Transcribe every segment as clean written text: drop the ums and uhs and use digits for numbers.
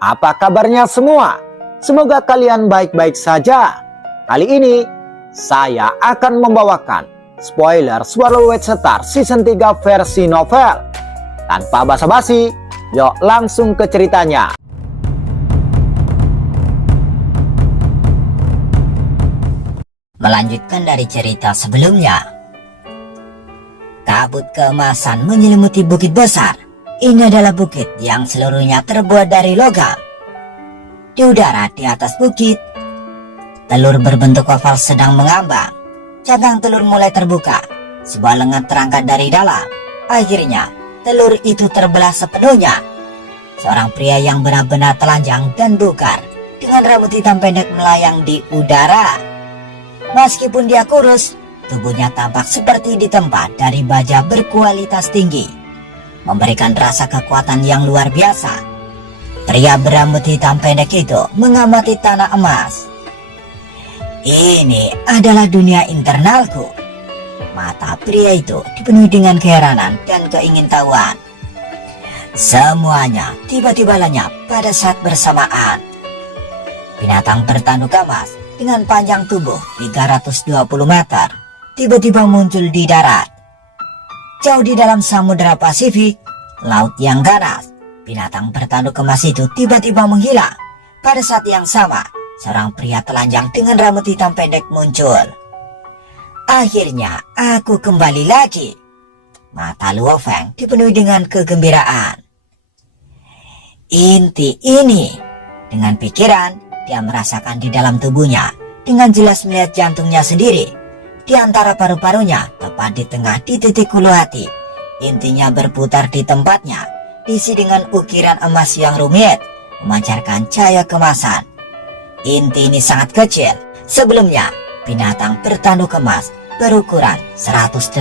Apa kabarnya semua? Semoga kalian baik-baik saja. Kali ini saya akan membawakan spoiler Swallow White Star season 3 versi novel. Tanpa basa-basi, yuk langsung ke ceritanya. Melanjutkan dari cerita sebelumnya. Kabut keemasan menyelimuti bukit besar. Ini adalah bukit yang seluruhnya terbuat dari logam. Di udara di atas bukit, telur berbentuk oval sedang mengambang. Cangkang telur mulai terbuka. Sebuah lengan terangkat dari dalam. Akhirnya, telur itu terbelah sepenuhnya. Seorang pria yang benar-benar telanjang dan bukar, dengan rambut hitam pendek melayang di udara. Meskipun dia kurus, tubuhnya tampak seperti ditempa dari baja berkualitas tinggi, memberikan rasa kekuatan yang luar biasa. Pria berambut hitam pendek itu mengamati tanah emas. Ini adalah dunia internalku. Mata pria itu dipenuhi dengan keheranan dan keingintahuan. Semuanya tiba-tiba lenyap pada saat bersamaan. Binatang bertanduk emas dengan panjang tubuh 320 meter tiba-tiba muncul di darat. Jauh di dalam Samudra Pasifik, laut yang ganas, binatang bertanduk emas itu tiba-tiba menghilang. Pada saat yang sama, seorang pria telanjang dengan rambut hitam pendek muncul. Akhirnya, aku kembali lagi. Mata Luo Feng dipenuhi dengan kegembiraan. Inti ini, dengan pikiran, dia merasakan di dalam tubuhnya, dengan jelas melihat jantungnya sendiri. Di antara paru-parunya, tepat di tengah di titik hulu hati. Intinya berputar di tempatnya, diisi dengan ukiran emas yang rumit, memancarkan cahaya kemasan. Inti ini sangat kecil. Sebelumnya, binatang bertanduk emas berukuran 180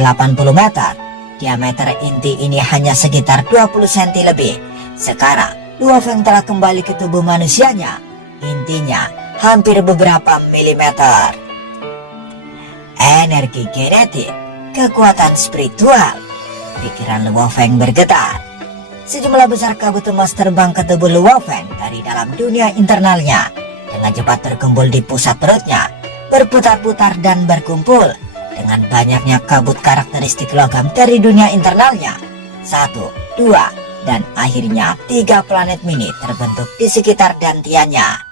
meter. Diameter inti ini hanya sekitar 20 cm lebih. Sekarang, Luo Feng telah kembali ke tubuh manusianya. Intinya hampir beberapa milimeter. Energi genetik, kekuatan spiritual. Pikiran Luo Feng bergetar. Sejumlah besar kabut emas terbang ke tubuh Luo Feng dari dalam dunia internalnya. Dengan cepat berkumpul di pusat perutnya, berputar-putar dan berkumpul. Dengan banyaknya kabut karakteristik logam dari dunia internalnya. 1, 2, dan akhirnya 3 planet mini terbentuk di sekitar dantiannya.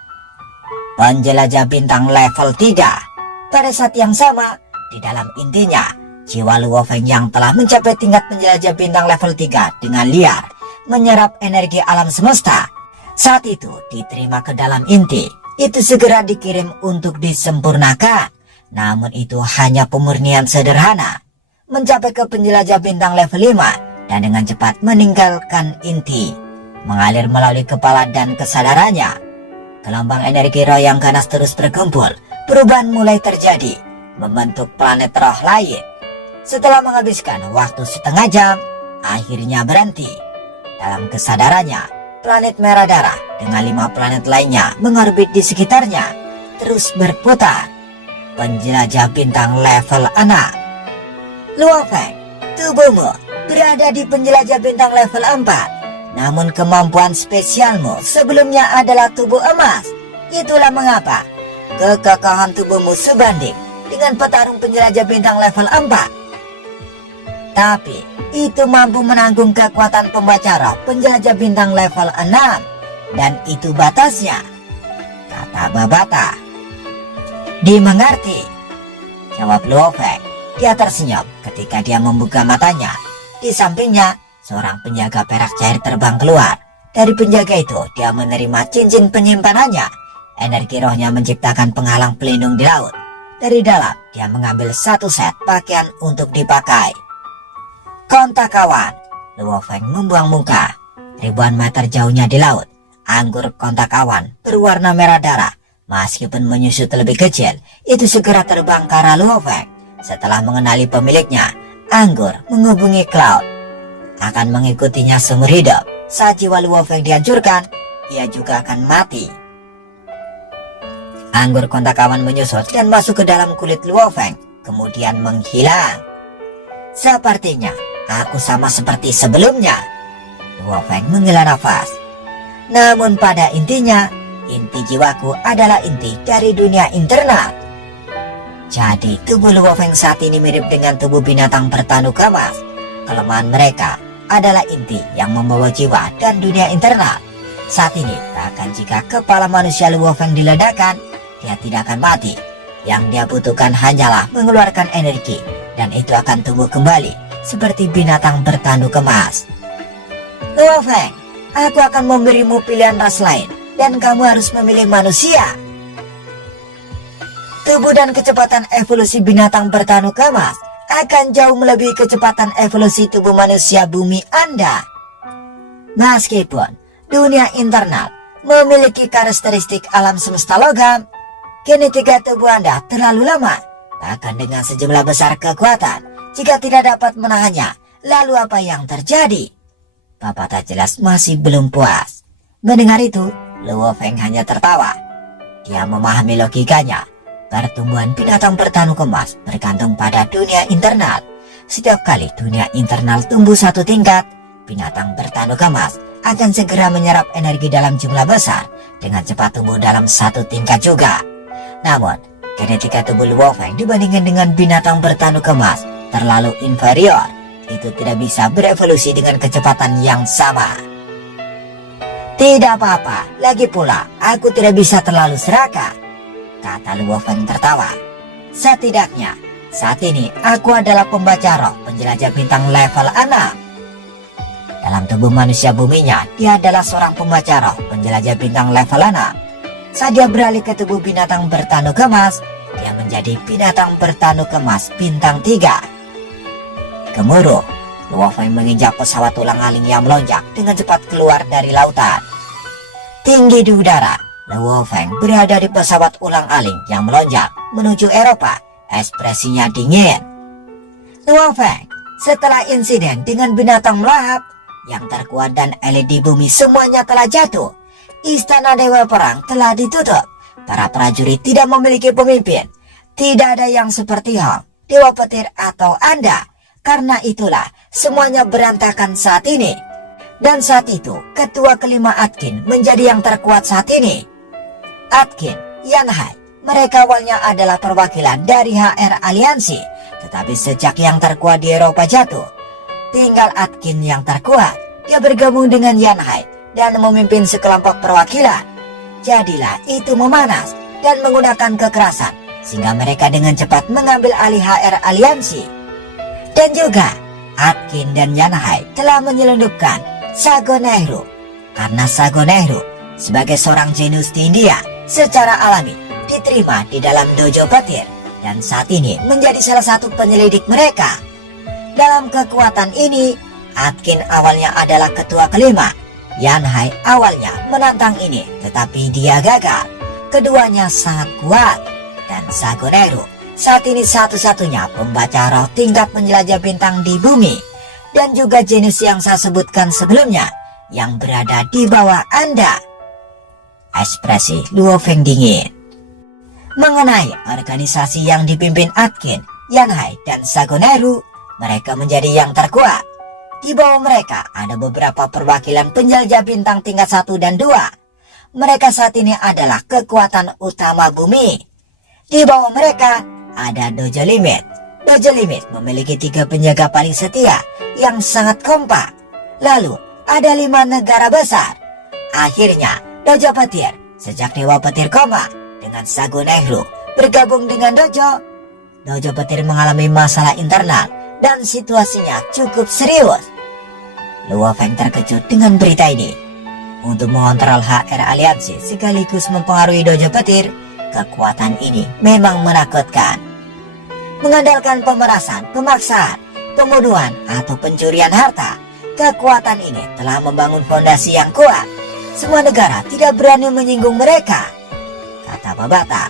Penjelajah bintang level 3. Pada saat yang sama, di dalam intinya, jiwa Luo Feng yang telah mencapai tingkat penjelajah bintang level 3 dengan liar menyerap energi alam semesta. Saat itu diterima ke dalam inti, itu segera dikirim untuk disempurnakan. Namun itu hanya pemurnian sederhana. Mencapai ke penjelajah bintang level 5 dan dengan cepat meninggalkan inti, mengalir melalui kepala dan kesadarannya. Gelombang energi roh yang ganas terus berkumpul. Perubahan mulai terjadi, membentuk planet roh lain. Setelah menghabiskan waktu setengah jam, akhirnya berhenti. Dalam kesadarannya, planet merah darah dengan 5 planet lainnya mengorbit di sekitarnya, terus berputar. Penjelajah bintang level 6. Luo Feng, tubuhmu berada di penjelajah bintang level 4. Namun kemampuan spesialmu sebelumnya adalah tubuh emas. Itulah mengapa kekakahan tubuhmu sebanding dengan petarung penjelajah bintang level 4. Tapi itu mampu menanggung kekuatan pembaca roh penjelajah bintang level 6. Dan itu batasnya, kata Babata. Dimengerti, jawab Luo Feng. Dia tersenyum ketika dia membuka matanya. Di sampingnya, seorang penjaga perak cair terbang keluar. Dari penjaga itu, dia menerima cincin penyimpanannya. Energi rohnya menciptakan penghalang pelindung di laut. Dari dalam, dia mengambil satu set pakaian untuk dipakai. Kontak kawan, Luo Feng membuang muka. Ribuan meter jauhnya di laut, anggur kontak kawan berwarna merah darah. Meskipun menyusut lebih kecil, itu segera terbang ke arah Luo Feng. Setelah mengenali pemiliknya, anggur menghubungi Cloud. Akan mengikutinya seumur hidup. Saat jiwa Luo Feng dihancurkan, ia juga akan mati. Anggur kontak kawan menyusut dan masuk ke dalam kulit Luo Feng, kemudian menghilang. Sepertinya aku sama seperti sebelumnya. Luo Feng menghela nafas. Namun pada intinya, inti jiwaku adalah inti dari dunia internal. Jadi tubuh Luo Feng saat ini mirip dengan tubuh binatang bertanduk emas. Kelemahan mereka adalah inti yang membawa jiwa dan dunia internal. Saat ini bahkan jika kepala manusia Luo Feng diledakkan, dia tidak akan mati. Yang dia butuhkan hanyalah mengeluarkan energi, dan itu akan tumbuh kembali seperti binatang bertanduk emas. Luo Feng, aku akan memberimu pilihan ras lain, dan kamu harus memilih manusia. Tubuh dan kecepatan evolusi binatang bertanduk emas akan jauh melebihi kecepatan evolusi tubuh manusia bumi Anda. Meskipun dunia internal memiliki karakteristik alam semesta logam, genetika tubuh Anda terlalu lemah, bahkan dengan sejumlah besar kekuatan. Jika tidak dapat menahannya, lalu apa yang terjadi? Bapak tak jelas masih belum puas. Mendengar itu, Luo Feng hanya tertawa. Dia memahami logikanya. Pertumbuhan binatang bertanduk emas bergantung pada dunia internal. Setiap kali dunia internal tumbuh satu tingkat, binatang bertanduk emas akan segera menyerap energi dalam jumlah besar dengan cepat tumbuh dalam satu tingkat juga. Namun, genetika tubuh Luo Feng dibandingkan dengan binatang bertanduk emas terlalu inferior. Itu tidak bisa berevolusi dengan kecepatan yang sama. Tidak apa-apa, lagi pula aku tidak bisa terlalu serakah, kata Luo Feng tertawa. Setidaknya saat ini aku adalah pembaca roh penjelajah bintang level 6. Dalam tubuh manusia buminya, dia adalah seorang pembaca roh penjelajah bintang level 6. Saat dia beralih ke tubuh binatang bertanduk emas, dia menjadi binatang bertanduk emas bintang 3. Gemuruh, Luo Feng menginjak pesawat ulang-alik yang melonjak dengan cepat keluar dari lautan. Tinggi di udara, Luo Feng berada di pesawat ulang-alik yang melonjak menuju Eropa. Ekspresinya dingin. Luo Feng, setelah insiden dengan binatang melahap, yang terkuat dan elit di bumi semuanya telah jatuh. Istana Dewa Perang telah ditutup. Para prajurit tidak memiliki pemimpin. Tidak ada yang seperti Hong, Dewa Petir atau Anda. Karena itulah semuanya berantakan saat ini. Dan saat itu ketua kelima Atkin menjadi yang terkuat saat ini. Atkin, Yanhai, mereka awalnya adalah perwakilan dari HR Aliansi. Tetapi sejak yang terkuat di Eropa jatuh, tinggal Atkin yang terkuat. Dia bergabung dengan Yanhai dan memimpin sekelompok perwakilan. Jadilah itu memanas dan menggunakan kekerasan, sehingga mereka dengan cepat mengambil alih HR Aliansi. Dan juga Atkin dan Yanhai telah menyelundupkan Sago Nehru. Karena Sago Nehru sebagai seorang jenius di India secara alami diterima di dalam dojo petir, dan saat ini menjadi salah satu penyelidik mereka. Dalam kekuatan ini, Atkin awalnya adalah ketua kelima. Yanhai awalnya menantang ini, tetapi dia gagal. Keduanya sangat kuat, dan Sago Nehru saat ini satu-satunya pembaca roh tingkat penjelajah bintang di bumi, dan juga jenis yang saya sebutkan sebelumnya yang berada di bawah Anda. Ekspresi Luo Feng dingin. Mengenai organisasi yang dipimpin Atkin, Yanhai, dan Sago Nehru, mereka menjadi yang terkuat. Di bawah mereka ada beberapa perwakilan penjelajah bintang tingkat 1 dan 2. Mereka saat ini adalah kekuatan utama bumi. Di bawah mereka ada Dojo Limit. Dojo Limit memiliki 3 penjaga paling setia yang sangat kompak. Lalu ada 5 negara besar. Akhirnya Dojo Petir, sejak Dewa Petir koma dengan Sago Nehru bergabung dengan Dojo. Dojo Petir mengalami masalah internal dan situasinya cukup serius. Luo Feng terkejut dengan berita ini. Untuk mengontrol HR Aliansi sekaligus mempengaruhi Dojo Petir, kekuatan ini memang menakutkan. Mengandalkan pemerasan, pemaksaan, pembunuhan, atau pencurian harta, kekuatan ini telah membangun fondasi yang kuat. Semua negara tidak berani menyinggung mereka, kata Babata.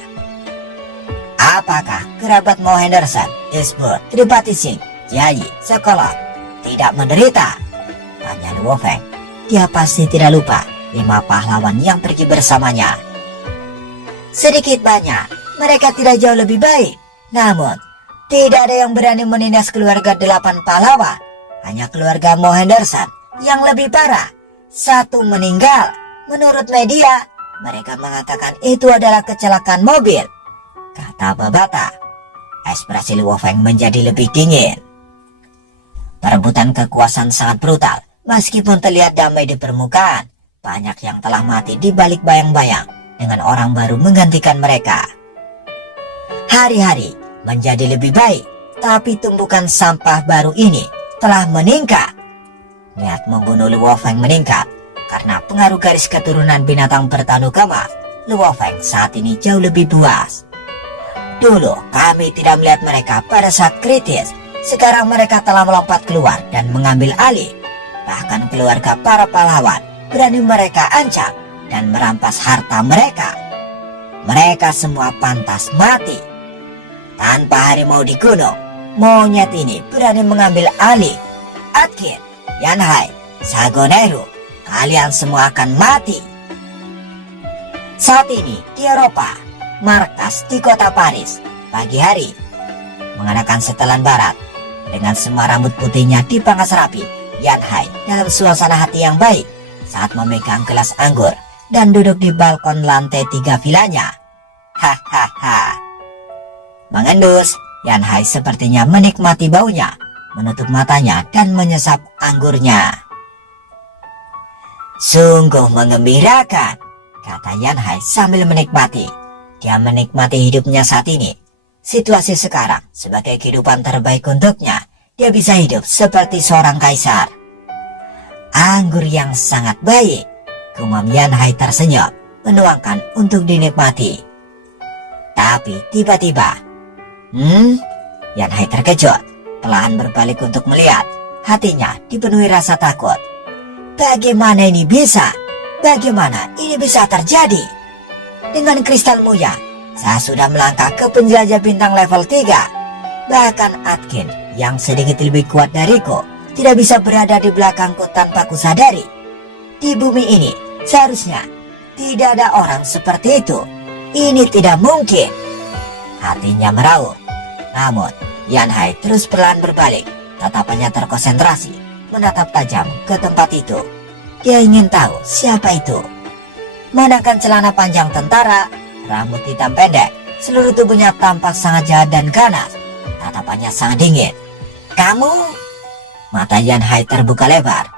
Apakah kerabat Mo Henderson, Eastwood, Tripati Singh, Yayi, Sekolah tidak menderita? Tanya Luo Feng. Dia pasti tidak lupa 5 pahlawan yang pergi bersamanya. Sedikit banyak mereka tidak jauh lebih baik, namun tidak ada yang berani menindas keluarga 8 pahlawan. Hanya keluarga Mo Henderson yang lebih parah. 1 meninggal, Menurut media, mereka mengatakan itu adalah kecelakaan mobil, kata Babata. Ekspresi Luo Feng menjadi lebih dingin. Perebutan kekuasaan sangat brutal. Meskipun terlihat damai di permukaan, banyak yang telah mati di balik bayang-bayang dengan orang baru menggantikan mereka. Hari-hari menjadi lebih baik, tapi tumpukan sampah baru ini telah meningkat. Niat membunuh Luo Feng meningkat karena pengaruh garis keturunan binatang bertanuh gamas. Luo Feng saat ini jauh lebih buas. Dulu kami tidak melihat mereka pada saat kritis. Sekarang mereka telah melompat keluar dan mengambil alih. Bahkan keluarga para pahlawan berani mereka ancam dan merampas harta mereka. Mereka semua pantas mati. Tanpa harimau di gunung, monyet ini berani mengambil alih. Atkin, Yanhai, Sagoneru, kalian semua akan mati. Saat ini di Eropa, markas di kota Paris, pagi hari, mengenakan setelan barat dengan semua rambut putihnya dipangkas rapi. Yanhai dalam suasana hati yang baik saat memegang gelas anggur dan duduk di balkon lantai 3 vilanya. Hahaha. Mengendus, Yanhai sepertinya menikmati baunya, menutup matanya dan menyesap anggurnya. Sungguh mengembirakan, kata Yanhai sambil menikmati. Dia menikmati hidupnya saat ini. Situasi sekarang sebagai kehidupan terbaik untuknya. Dia bisa hidup seperti seorang kaisar. Anggur yang sangat baik, gumam Yanhai tersenyum, menuangkan untuk dinikmati. Tapi tiba-tiba, Yanhai terkejut, perlahan berbalik untuk melihat. Hatinya dipenuhi rasa takut. Bagaimana ini bisa? Bagaimana ini bisa terjadi? Dengan kristal Muya, saya sudah melangkah ke penjelajah bintang level 3. Bahkan Atkin yang sedikit lebih kuat dariku tidak bisa berada di belakangku tanpa kusadari. Di bumi ini seharusnya tidak ada orang seperti itu. Ini tidak mungkin. Hatinya meraung. Namun Yanhai terus perlahan berbalik. Tatapannya terkonsentrasi, menatap tajam ke tempat itu. Dia ingin tahu siapa itu. Mengenakan celana panjang tentara, rambut hitam pendek, seluruh tubuhnya tampak sangat jahat dan ganas. Tatapannya sangat dingin. Kamu? Mata Yanhai terbuka lebar.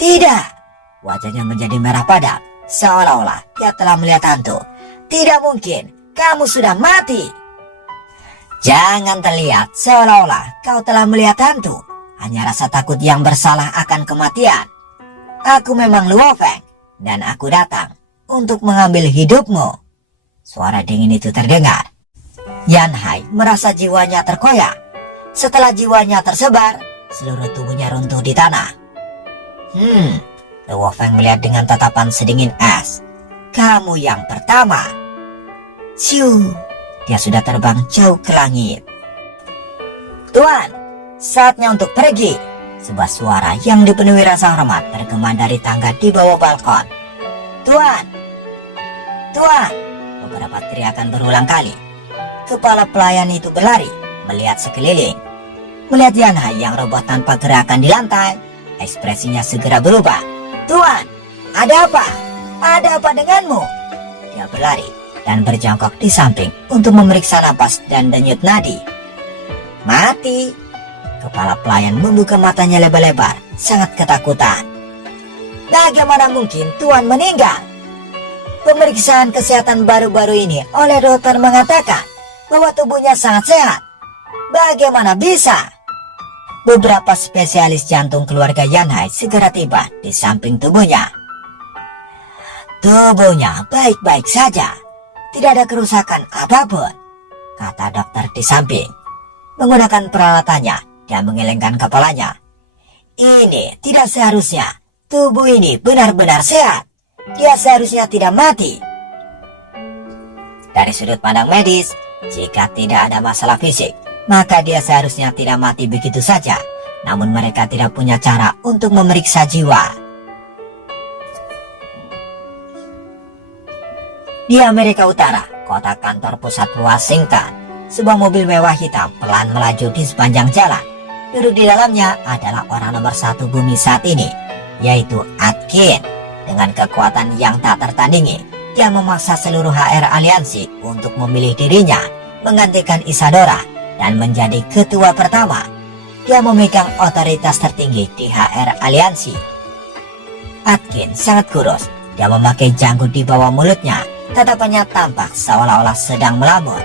Tidak. Wajahnya menjadi merah padam, seolah-olah dia telah melihat hantu. Tidak mungkin, kamu sudah mati. Jangan terlihat seolah-olah kau telah melihat hantu. Hanya rasa takut yang bersalah akan kematian. Aku memang Luo Feng, dan aku datang untuk mengambil hidupmu. Suara dingin itu terdengar. Yanhai merasa jiwanya terkoyak. Setelah jiwanya tersebar, seluruh tubuhnya runtuh di tanah. Luo Feng melihat dengan tatapan sedingin es. Kamu yang pertama. Siu, dia sudah terbang jauh ke langit. Tuan, saatnya untuk pergi. Sebuah suara yang dipenuhi rasa hormat bergema dari tangga di bawah balkon. Tuan, Tuan, beberapa teriakan berulang kali. Kepala pelayan itu berlari, melihat sekeliling. Melihat Yanhai yang roboh tanpa gerakan di lantai, ekspresinya segera berubah. Tuan, ada apa? Ada apa denganmu? Dia berlari dan berjongkok di samping untuk memeriksa napas dan denyut nadi. Mati. Kepala pelayan membuka matanya lebar-lebar, sangat ketakutan. Bagaimana mungkin Tuan meninggal? Pemeriksaan kesehatan baru-baru ini oleh dokter mengatakan bahwa tubuhnya sangat sehat. Bagaimana bisa? Beberapa spesialis jantung keluarga Yanhai segera tiba di samping tubuhnya. Tubuhnya baik-baik saja. Tidak ada kerusakan apapun, kata dokter di samping. Menggunakan peralatannya, dia menggelengkan kepalanya. Ini tidak seharusnya. Tubuh ini benar-benar sehat. Dia seharusnya tidak mati. Dari sudut pandang medis, jika tidak ada masalah fisik, maka dia seharusnya tidak mati begitu saja. Namun mereka tidak punya cara untuk memeriksa jiwa. Di Amerika Utara, kota kantor pusat Washington, sebuah mobil mewah hitam pelan melaju di sepanjang jalan. Duduk di dalamnya adalah orang nomor 1 bumi saat ini, yaitu Atkin. Dengan kekuatan yang tak tertandingi, dia memaksa seluruh HR aliansi untuk memilih dirinya menggantikan Isadora dan menjadi ketua pertama. Dia memegang otoritas tertinggi di HR aliansi. Atkin sangat kurus. Dia memakai janggut di bawah mulutnya. Tatapannya tampak seolah-olah sedang melamun.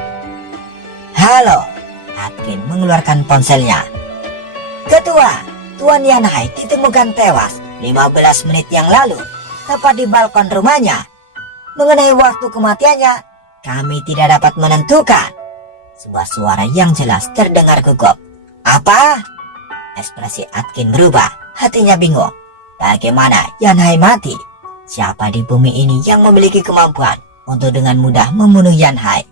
Halo, Atkin mengeluarkan ponselnya. Ketua, Tuan Yanhai ditemukan tewas 15 menit yang lalu, tepat di balkon rumahnya. Mengenai waktu kematiannya, kami tidak dapat menentukan. Sebuah suara yang jelas terdengar gugup. Apa? Ekspresi Atkin berubah, hatinya bingung. Bagaimana Yanhai mati? Siapa di bumi ini yang memiliki kemampuan untuk dengan mudah membunuh Yanhai?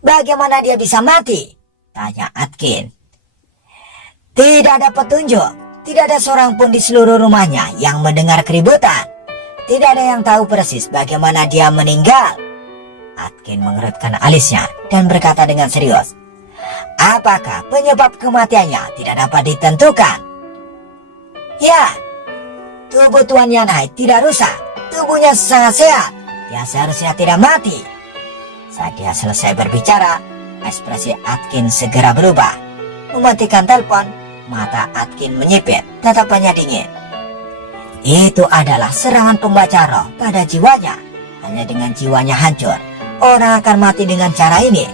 Bagaimana dia bisa mati? Tanya Atkin. Tidak ada petunjuk. Tidak ada seorang pun di seluruh rumahnya yang mendengar keributan. Tidak ada yang tahu persis bagaimana dia meninggal. Atkin mengerutkan alisnya dan berkata dengan serius. Apakah penyebab kematiannya tidak dapat ditentukan? Ya, tubuh Tuan Yanhai tidak rusak. Tubuhnya sangat sehat. Dia seharusnya tidak mati. Saat dia selesai berbicara, ekspresi Atkin segera berubah. Mematikan telepon, mata Atkin menyipit, tatapannya dingin. Itu adalah serangan pembaca roh pada jiwanya. Hanya dengan jiwanya hancur, orang akan mati dengan cara ini.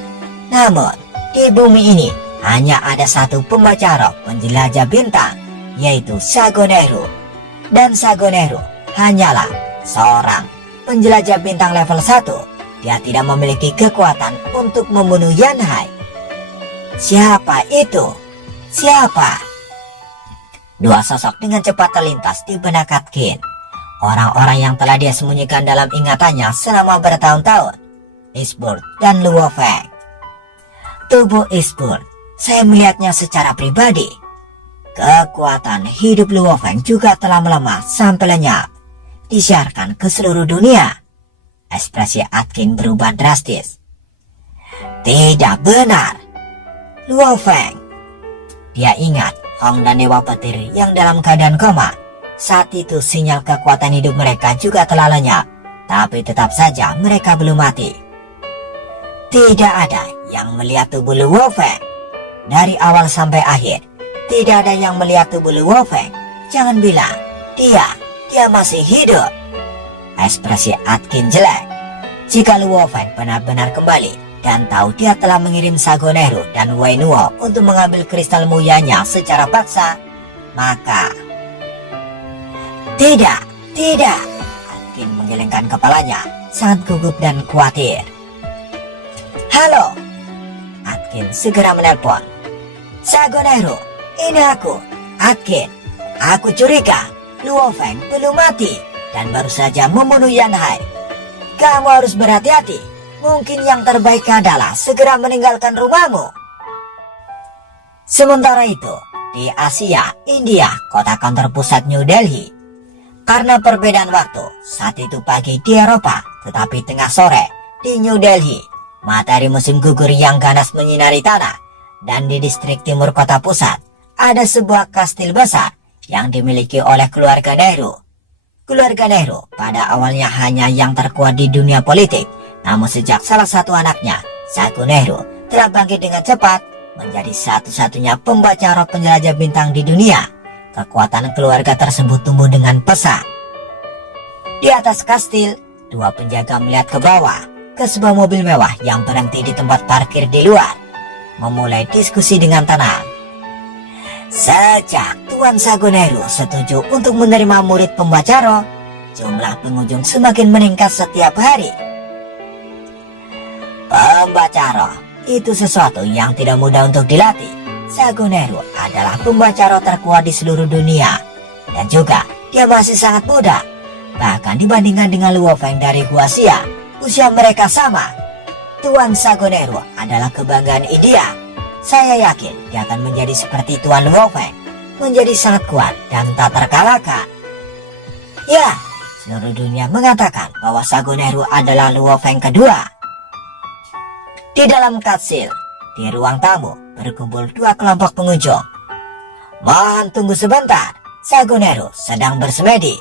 Namun, di bumi ini hanya ada satu pembaca roh penjelajah bintang, yaitu Sagoneru. Dan Sagoneru hanyalah seorang penjelajah bintang level 1. Dia tidak memiliki kekuatan untuk membunuh Yanhai. Siapa itu? Siapa? Dua sosok dengan cepat terlintas di benak Atkin. Orang-orang yang telah dia sembunyikan dalam ingatannya selama bertahun-tahun. Isburd dan Luo Feng. Tubuh Isburd, saya melihatnya secara pribadi. Kekuatan hidup Luo Feng juga telah melemah sampai lenyap. Disiarkan ke seluruh dunia. Ekspresi Atkin berubah drastis. Tidak benar. Luo Feng. Dia ingat Hong dan Dewa Petir yang dalam keadaan koma. Saat itu sinyal kekuatan hidup mereka juga telah lenyap. Tapi tetap saja mereka belum mati. Tidak ada yang melihat tubuh Luo Feng. Dari awal sampai akhir, tidak ada yang melihat tubuh Luo Feng. Jangan bilang, dia masih hidup. Ekspresi Atkin jelek. Jika Luo Feng benar-benar kembali dan tahu dia telah mengirim Sagoneru dan Wei Nuo untuk mengambil kristal muyanya secara paksa, maka... Tidak. Atkin menggelengkan kepalanya, sangat gugup dan khawatir. Halo. Atkin segera menelpon. Sagoneru, ini aku, Atkin. Aku curiga Luo Feng belum mati dan baru saja membunuh Yanhai. Kamu harus berhati-hati. Mungkin yang terbaik adalah segera meninggalkan rumahmu. Sementara itu, di Asia, India, kota kantor pusat New Delhi. Karena perbedaan waktu, saat itu pagi di Eropa, tetapi tengah sore di New Delhi. Matahari musim gugur yang ganas menyinari tanah. Dan di distrik timur kota pusat, ada sebuah kastil besar yang dimiliki oleh keluarga Nehru. Keluarga Nehru pada awalnya hanya yang terkuat di dunia politik, namun sejak salah satu anaknya, Sago Nehru, telah bangkit dengan cepat menjadi satu-satunya pembaca roh penjelajah bintang di dunia. Kekuatan keluarga tersebut tumbuh dengan pesat. Di atas kastil, dua penjaga melihat ke bawah, ke sebuah mobil mewah yang berhenti di tempat parkir di luar, memulai diskusi dengan tenang. Sejak Tuan Sagoneru setuju untuk menerima murid pembaca roh, jumlah pengunjung semakin meningkat setiap hari. Pembaca roh itu sesuatu yang tidak mudah untuk dilatih. Sagoneru adalah pembaca roh terkuat di seluruh dunia. Dan juga dia masih sangat muda. Bahkan dibandingkan dengan Luo Feng dari Gua Xia, usia mereka sama. Tuan Sagoneru adalah kebanggaan India. Saya yakin dia akan menjadi seperti Tuan Luo Feng, menjadi sangat kuat dan tak terkalahkan. Ya, seluruh dunia mengatakan bahwa Sagoneru adalah Luo Feng kedua. Di dalam kastil, di ruang tamu, berkumpul dua kelompok pengunjung. Mohon tunggu sebentar, Sagoneru sedang bersemedi.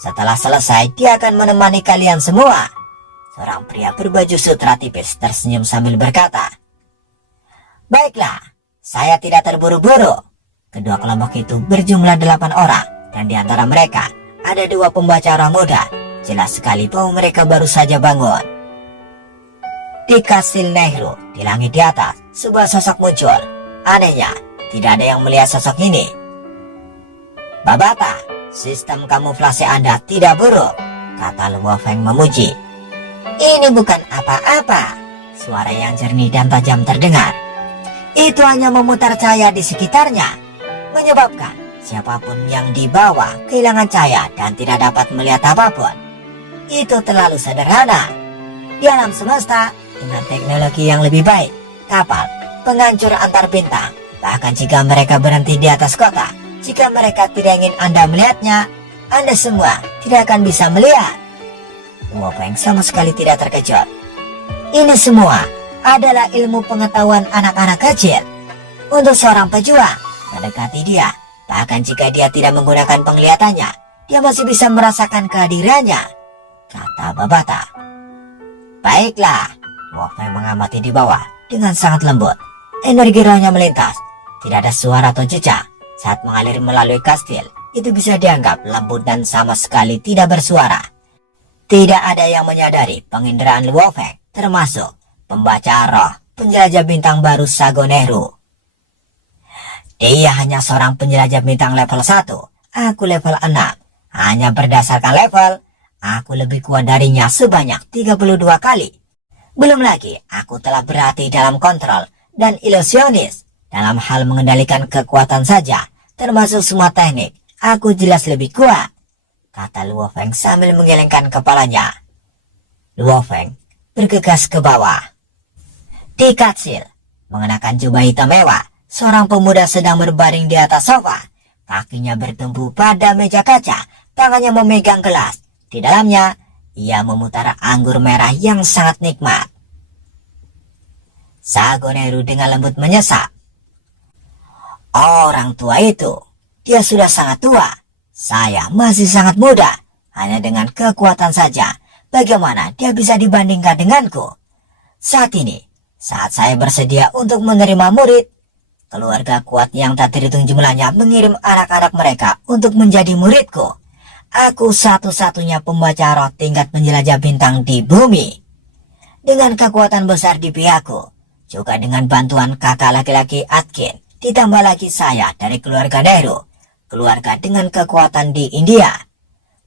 Setelah selesai, dia akan menemani kalian semua. Seorang pria berbaju sutra tipis tersenyum sambil berkata, "Baiklah, saya tidak terburu-buru." Kedua kelompok itu berjumlah 8 orang, dan di antara mereka ada 2 pembaca roh muda. Jelas sekali bahwa mereka baru saja bangun. Di kastil Nehru, di langit di atas, sebuah sosok muncul. Anehnya, tidak ada yang melihat sosok ini. "Babata, sistem kamuflase Anda tidak buruk," kata Luo Feng memuji. "Ini bukan apa-apa." Suara yang jernih dan tajam terdengar. Itu hanya memutar cahaya di sekitarnya, menyebabkan siapapun yang dibawa kehilangan cahaya dan tidak dapat melihat apapun. Itu terlalu sederhana. Di alam semesta, dengan teknologi yang lebih baik, kapal penghancur antar bintang, bahkan jika mereka berhenti di atas kota, jika mereka tidak ingin Anda melihatnya, Anda semua tidak akan bisa melihat. Luo Feng sama sekali tidak terkejut. Ini semua adalah ilmu pengetahuan anak-anak kecil. Untuk seorang pejuang, mendekati dia, bahkan jika dia tidak menggunakan penglihatannya, dia masih bisa merasakan kehadirannya, kata Babata. "Baiklah." Luo Feng mengamati di bawah dengan sangat lembut. Energi rohnya melintas. Tidak ada suara atau jejak. Saat mengalir melalui kastil, itu bisa dianggap lembut dan sama sekali tidak bersuara. Tidak ada yang menyadari penginderaan Luo Feng, termasuk pembaca roh penjelajah bintang baru Sago Nehru. "Dia hanya seorang penjelajah bintang level 1. Aku level 6. Hanya berdasarkan level, aku lebih kuat darinya sebanyak 32 kali. Belum lagi, aku telah berlatih dalam kontrol dan ilusionis. Dalam hal mengendalikan kekuatan saja, termasuk semua teknik, aku jelas lebih kuat," kata Luo Feng sambil menggelengkan kepalanya. Luo Feng bergegas ke bawah. Di kastil, mengenakan jubah hitam mewah, seorang pemuda sedang berbaring di atas sofa. Kakinya bertumpu pada meja kaca, tangannya memegang gelas. Di dalamnya, ia memutar anggur merah yang sangat nikmat. Sago Nehru dengan lembut menyesap. "Orang tua itu, dia sudah sangat tua. Saya masih sangat muda. Hanya dengan kekuatan saja, bagaimana dia bisa dibandingkan denganku? Saat ini, saat saya bersedia untuk menerima murid, keluarga kuat yang tak terhitung jumlahnya mengirim anak-anak mereka untuk menjadi muridku. Aku satu-satunya pembaca roh tingkat penjelajah bintang di bumi. Dengan kekuatan besar di pihakku, juga dengan bantuan kakak laki-laki Atkin, ditambah lagi saya dari keluarga Nehru, keluarga dengan kekuatan di India,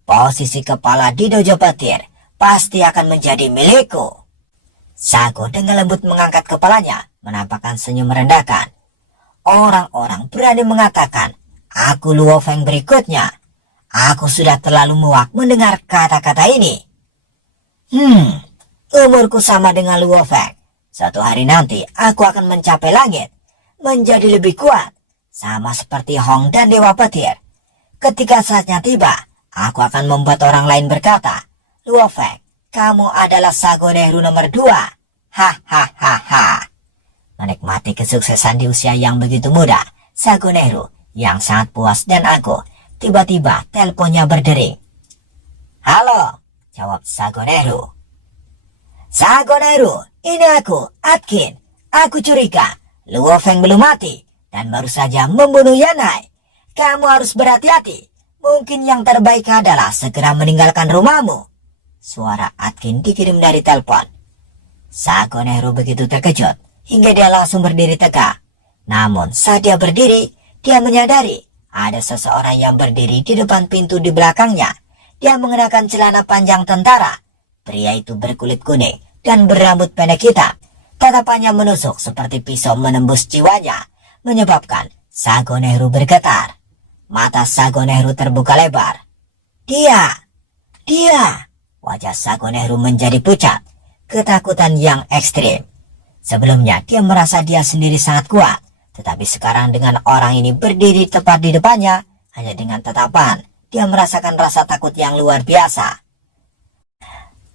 posisi kepala di dojo petir pasti akan menjadi milikku." Sago dengan lembut mengangkat kepalanya, menampakkan senyum merendahkan. "Orang-orang berani mengatakan, aku Luo Feng berikutnya. Aku sudah terlalu muak mendengar kata-kata ini. Umurku sama dengan Luo Feng. Suatu hari nanti aku akan mencapai langit, menjadi lebih kuat, sama seperti Hong dan Dewa Petir. Ketika saatnya tiba, aku akan membuat orang lain berkata, 'Luo Feng, kamu adalah Sago Nehru nomor 2. Hahaha.'" Menikmati kesuksesan di usia yang begitu muda, Sago Nehru yang sangat puas dan angkuh. Tiba-tiba teleponnya berdering. "Halo," jawab Sago Nehru. "Sago Nehru, ini aku, Atkin. Aku curiga Luo Feng belum mati dan baru saja membunuh Yanai. Kamu harus berhati-hati. Mungkin yang terbaik adalah segera meninggalkan rumahmu." Suara Atkin dikirim dari telepon. Sago Nehru begitu terkejut hingga dia langsung berdiri tegak. Namun saat dia berdiri, dia menyadari ada seseorang yang berdiri di depan pintu di belakangnya. Dia mengenakan celana panjang tentara. Pria itu berkulit kuning dan berambut pendek hitam. Tatapannya menusuk seperti pisau menembus jiwanya, menyebabkan Sago Nehru bergetar. Mata Sago Nehru terbuka lebar. Dia! Wajah Sago Nehru menjadi pucat, ketakutan yang ekstrim. Sebelumnya dia merasa dia sendiri sangat kuat, tetapi sekarang dengan orang ini berdiri tepat di depannya, hanya dengan tatapan, dia merasakan rasa takut yang luar biasa.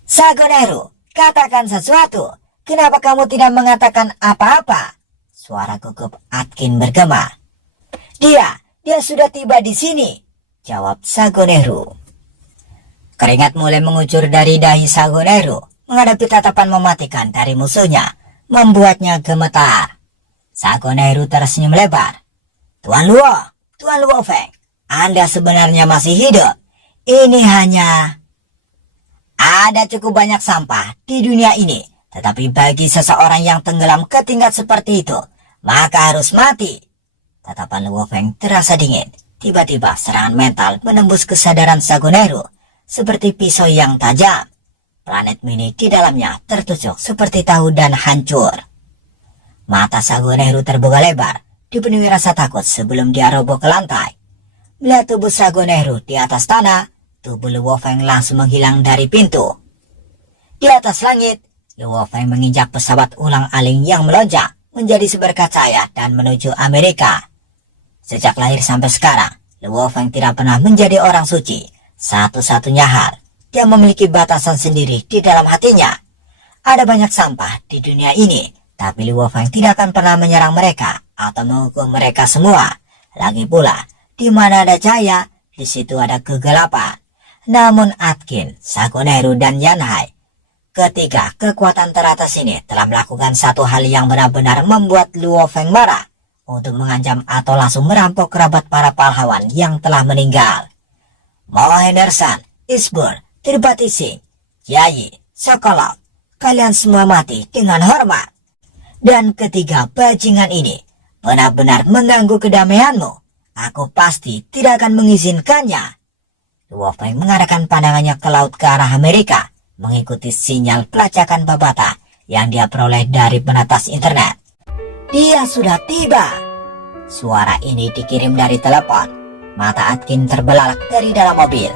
"Sago Nehru, katakan sesuatu. Kenapa kamu tidak mengatakan apa-apa?" Suara gugup Atkin bergema. Dia sudah tiba di sini," jawab Sago Nehru. Keringat mulai mengucur dari dahi Sagoneru menghadapi tatapan mematikan dari musuhnya, membuatnya gemetar. Sagoneru tersenyum lebar. Tuan Luo Feng, Anda sebenarnya masih hidup. Ini hanya... Ada cukup banyak sampah di dunia ini, tetapi bagi seseorang yang tenggelam ke tingkat seperti itu, maka harus mati. Tatapan Luo Feng terasa dingin. Tiba-tiba serangan mental menembus kesadaran Sagoneru seperti pisau yang tajam. Planet mini di dalamnya tertusuk seperti tahu dan hancur. Mata Sagoneru terbuka lebar, dipenuhi rasa takut sebelum dia roboh ke lantai. Melihat tubuh Sagoneru di atas tanah, tubuh Luo Feng langsung menghilang dari pintu. Di atas langit, Luo Feng menginjak pesawat ulang-alik yang melonjak menjadi seberkas cahaya dan menuju Amerika. Sejak lahir sampai sekarang, Luo Feng tidak pernah menjadi orang suci. Satu-satunya hal, dia memiliki batasan sendiri di dalam hatinya. Ada banyak sampah di dunia ini, tapi Luo Feng tidak akan pernah menyerang mereka atau menghukum mereka semua. Lagi pula, di mana ada cahaya, di situ ada kegelapan. Namun Atkin, Sagoneru, dan Yanhai, ketiga kekuatan teratas ini telah melakukan satu hal yang benar-benar membuat Luo Feng marah, untuk mengancam atau langsung merampok kerabat para pahlawan yang telah meninggal. Mo Henderson, Isbur, Tiripati Singh, Yayi, Sokolov, kalian semua mati dengan hormat. Dan ketiga bajingan ini benar-benar mengganggu kedamaianmu. Aku pasti tidak akan mengizinkannya. Luo Feng mengarahkan pandangannya ke laut ke arah Amerika, mengikuti sinyal pelacakan babata yang dia peroleh dari penatas internet. Dia sudah tiba. Suara ini dikirim dari telepon. Mata Atkin terbelalak dari dalam mobil.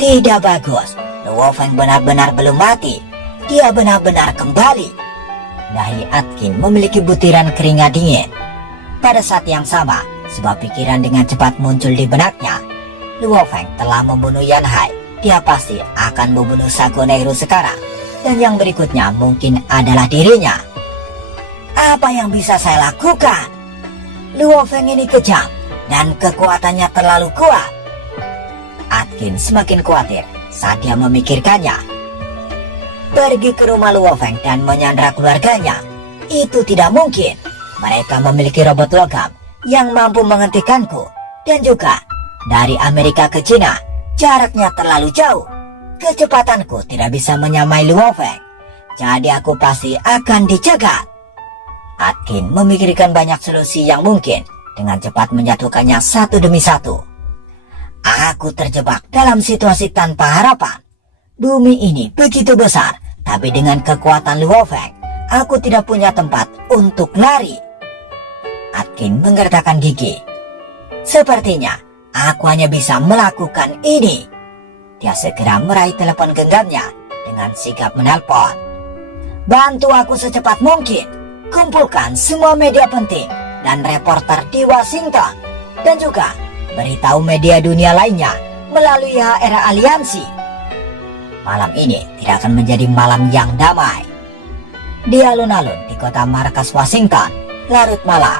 Tidak bagus. Luo Feng benar-benar belum mati. Dia benar-benar kembali. Dahi Atkin memiliki butiran keringat dingin. Pada saat yang sama, sebuah pikiran dengan cepat muncul di benaknya. Luo Feng telah membunuh Yanhai. Dia pasti akan membunuh Sagoneru sekarang. Dan yang berikutnya mungkin adalah dirinya. Apa yang bisa saya lakukan? Luo Feng ini kejam dan kekuatannya terlalu kuat. Atkin semakin khawatir saat dia memikirkannya. Pergi ke rumah Luo Feng dan menyandra keluarganya, itu tidak mungkin. Mereka memiliki robot logam yang mampu menghentikanku. Dan juga dari Amerika ke Cina, jaraknya terlalu jauh. Kecepatanku tidak bisa menyamai Luo Feng. Jadi aku pasti akan dicegat. Atkin memikirkan banyak solusi yang mungkin, dengan cepat menjatuhkannya satu demi satu. Aku terjebak dalam situasi tanpa harapan. Bumi ini begitu besar, tapi dengan kekuatan Luo Feng, aku tidak punya tempat untuk lari. Atkin menggertakkan gigi. Sepertinya aku hanya bisa melakukan ini. Dia segera meraih telepon genggamnya dengan sigap menelpon. Bantu aku secepat mungkin. Kumpulkan semua media penting dan reporter di Washington, dan juga beritahu media dunia lainnya melalui HR Aliansi. Malam ini tidak akan menjadi malam yang damai. Di alun-alun di kota markas Washington, larut malam,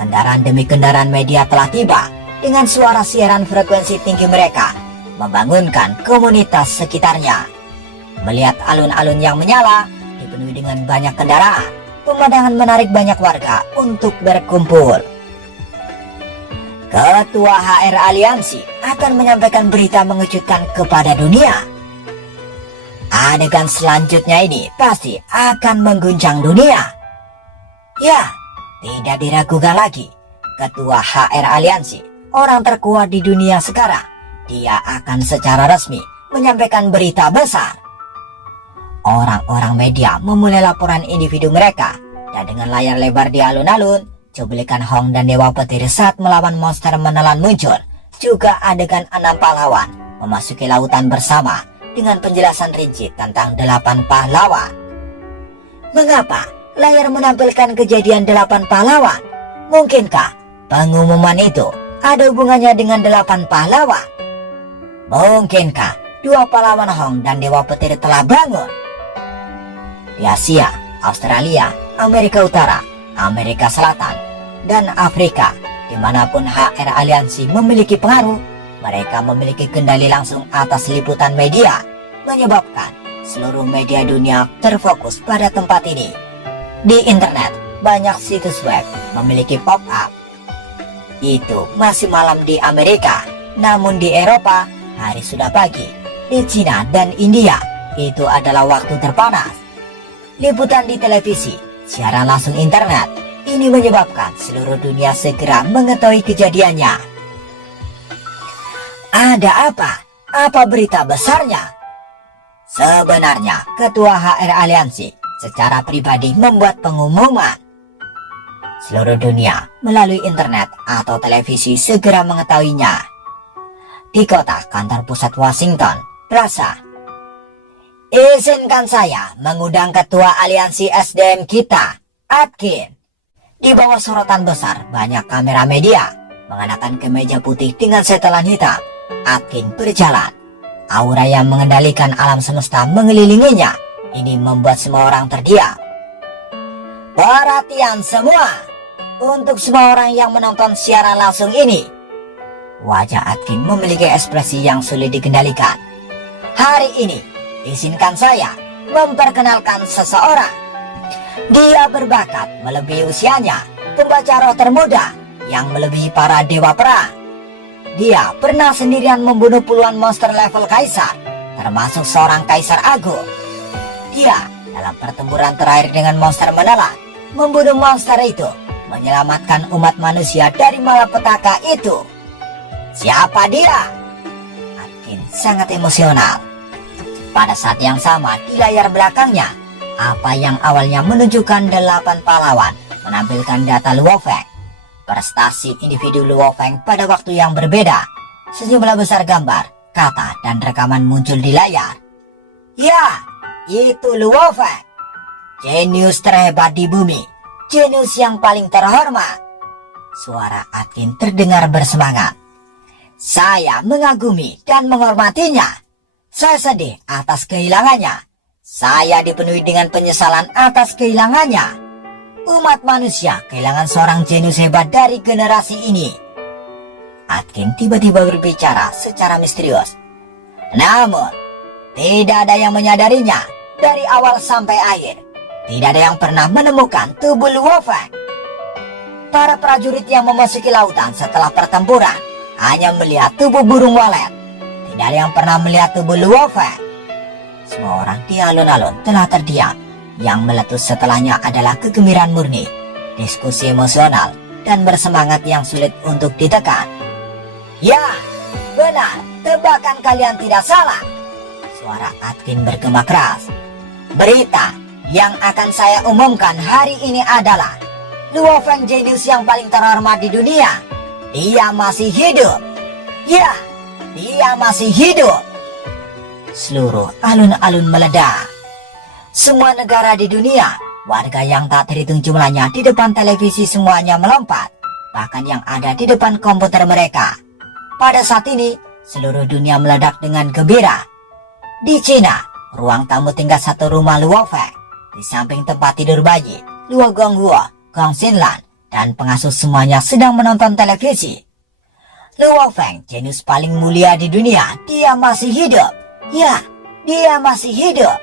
kendaraan demi kendaraan media telah tiba dengan suara siaran frekuensi tinggi mereka, membangunkan komunitas sekitarnya. Melihat alun-alun yang menyala, dipenuhi dengan banyak kendaraan, pemandangan menarik banyak warga untuk berkumpul. Ketua HR Aliansi akan menyampaikan berita mengejutkan kepada dunia. Adegan selanjutnya ini pasti akan mengguncang dunia. Ya, tidak diragukan lagi. Ketua HR Aliansi, orang terkuat di dunia sekarang, dia akan secara resmi menyampaikan berita besar. Orang-orang media memulai laporan individu mereka, dan dengan layar lebar di alun-alun, cuplikan Hong dan Dewa Petir saat melawan monster menelan muncul. Juga adegan 6 pahlawan memasuki lautan bersama dengan penjelasan rinci tentang 8 pahlawan. Mengapa layar menampilkan kejadian 8 pahlawan? Mungkinkah pengumuman itu ada hubungannya dengan 8 pahlawan? Mungkinkah 2 pahlawan Hong dan Dewa Petir telah bangun? Di Asia, Australia, Amerika Utara, Amerika Selatan, dan Afrika, dimanapun HR Aliansi memiliki pengaruh, mereka memiliki kendali langsung atas liputan media, menyebabkan seluruh media dunia terfokus pada tempat ini. Di internet, banyak situs web memiliki pop-up. Itu masih malam di Amerika, namun di Eropa, hari sudah pagi. Di Cina dan India, itu adalah waktu terpanas. Liputan di televisi, siaran langsung internet, ini menyebabkan seluruh dunia segera mengetahui kejadiannya. Ada apa? Apa berita besarnya? Sebenarnya, Ketua HR Aliansi secara pribadi membuat pengumuman. Seluruh dunia melalui internet atau televisi segera mengetahuinya. Di kota kantor pusat Washington, Plaza. Izinkan saya mengundang Ketua Aliansi SDM kita, Atkin. Di bawah sorotan besar banyak kamera media mengenakan kemeja putih dengan setelan hitam. Atkin berjalan. Aura yang mengendalikan alam semesta mengelilinginya. Ini membuat semua orang terdiam. Perhatian semua, untuk semua orang yang menonton siaran langsung ini. Wajah Atkin memiliki ekspresi yang sulit dikendalikan. Hari ini, izinkan saya memperkenalkan seseorang. Dia berbakat melebihi usianya, pembaca roh termuda yang melebihi para dewa perang. Dia pernah sendirian membunuh puluhan monster level kaisar, termasuk seorang kaisar agung. Dia dalam pertempuran terakhir dengan monster menelan, membunuh monster itu, menyelamatkan umat manusia dari malapetaka itu. Siapa dia? Atkin sangat emosional. Pada saat yang sama di layar belakangnya, apa yang awalnya menunjukkan 8 pahlawan menampilkan data Luo Feng. Prestasi individu Luo Feng pada waktu yang berbeda. Sejumlah besar gambar, kata, dan rekaman muncul di layar. Ya, itu Luo Feng. Jenius terhebat di bumi. Jenius yang paling terhormat. Suara Atkin terdengar bersemangat. Saya mengagumi dan menghormatinya. Saya sedih atas kehilangannya. Saya dipenuhi dengan penyesalan atas kehilangannya. Umat manusia kehilangan seorang jenius hebat dari generasi ini. Atkin tiba-tiba berbicara secara misterius. Namun, tidak ada yang menyadarinya dari awal sampai akhir. Tidak ada yang pernah menemukan tubuh Luo Feng. Para prajurit yang memasuki lautan setelah pertempuran hanya melihat tubuh burung walet. Tidak ada yang pernah melihat tubuh Luo Feng. Semua orang di alun-alun telah terdiam. Yang meletus setelahnya adalah kegembiraan murni, diskusi emosional, dan bersemangat yang sulit untuk ditekan. Ya, benar, tebakan kalian tidak salah. Suara Atkin bergema keras. Berita yang akan saya umumkan hari ini adalah Luo Feng jenius yang paling terhormat di dunia. Dia masih hidup. Ya, dia masih hidup. Seluruh alun-alun meledak. Semua negara di dunia, warga yang tak terhitung jumlahnya di depan televisi semuanya melompat, bahkan yang ada di depan komputer mereka. Pada saat ini, seluruh dunia meledak dengan gembira. Di Cina, ruang tamu tingkat satu rumah Luo Feng. Di samping tempat tidur bayi, Luo Gonghuo, Gong Xinlan, dan pengasuh semuanya sedang menonton televisi. Luo Feng, jenius paling mulia di dunia, dia masih hidup. Ya, dia masih hidup.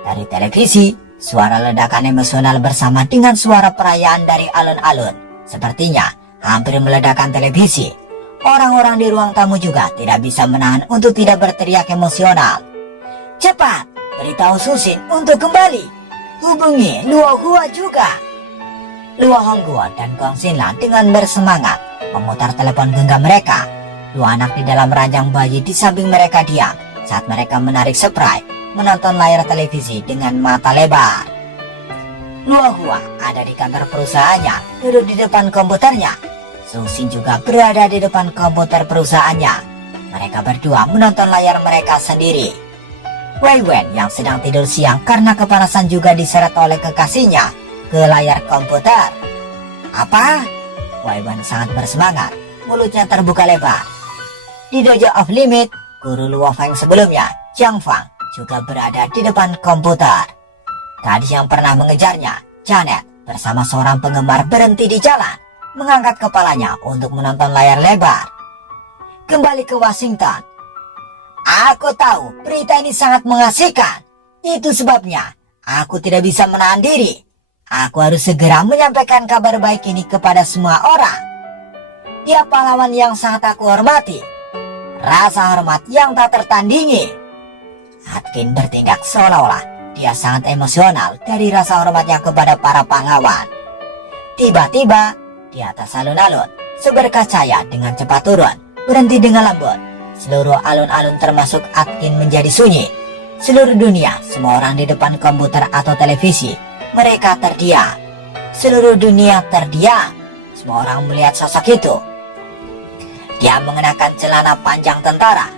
Dari televisi, suara ledakan emosional bersama dengan suara perayaan dari alun-alun sepertinya hampir meledakkan televisi. Orang-orang di ruang tamu juga tidak bisa menahan untuk tidak berteriak emosional. Cepat, beritahu Susin untuk kembali. Hubungi Luo Hua juga. Luo Hongguo dan Gong Xinlan dengan bersemangat memutar telepon genggam mereka. Dua anak di dalam ranjang bayi di samping mereka diam saat mereka menarik spray menonton layar televisi dengan mata lebar. Luo Hua ada di kantor perusahaannya, duduk di depan komputernya. Susin juga berada di depan komputer perusahaannya. Mereka berdua menonton layar mereka sendiri. Wei Wen yang sedang tidur siang karena kepanasan juga diseret oleh kekasihnya ke layar komputer. Apa? Wei Wen sangat bersemangat, mulutnya terbuka lebar. Di Dojo of Limit, guru Luo Feng sebelumnya, Jiang Fang, juga berada di depan komputer. Gadis yang pernah mengejarnya, Janet, bersama seorang penggemar berhenti di jalan, mengangkat kepalanya untuk menonton layar lebar. kembali ke Washington. Aku tahu berita ini sangat mengasihkan. Itu sebabnya aku tidak bisa menahan diri. Aku harus segera menyampaikan kabar baik ini kepada semua orang. Dia pahlawan yang sangat aku hormati. Rasa hormat yang tak tertandingi. Atkin bertindak seolah-olah dia sangat emosional dari rasa hormatnya kepada para pahlawan. Tiba-tiba di atas alun-alun, seberkas cahaya dengan cepat turun, berhenti dengan lembut. Seluruh alun-alun termasuk Atkin menjadi sunyi. Seluruh dunia, semua orang di depan komputer atau televisi, mereka terdiam. Seluruh dunia terdiam. Semua orang melihat sosok itu. Dia mengenakan celana panjang tentara,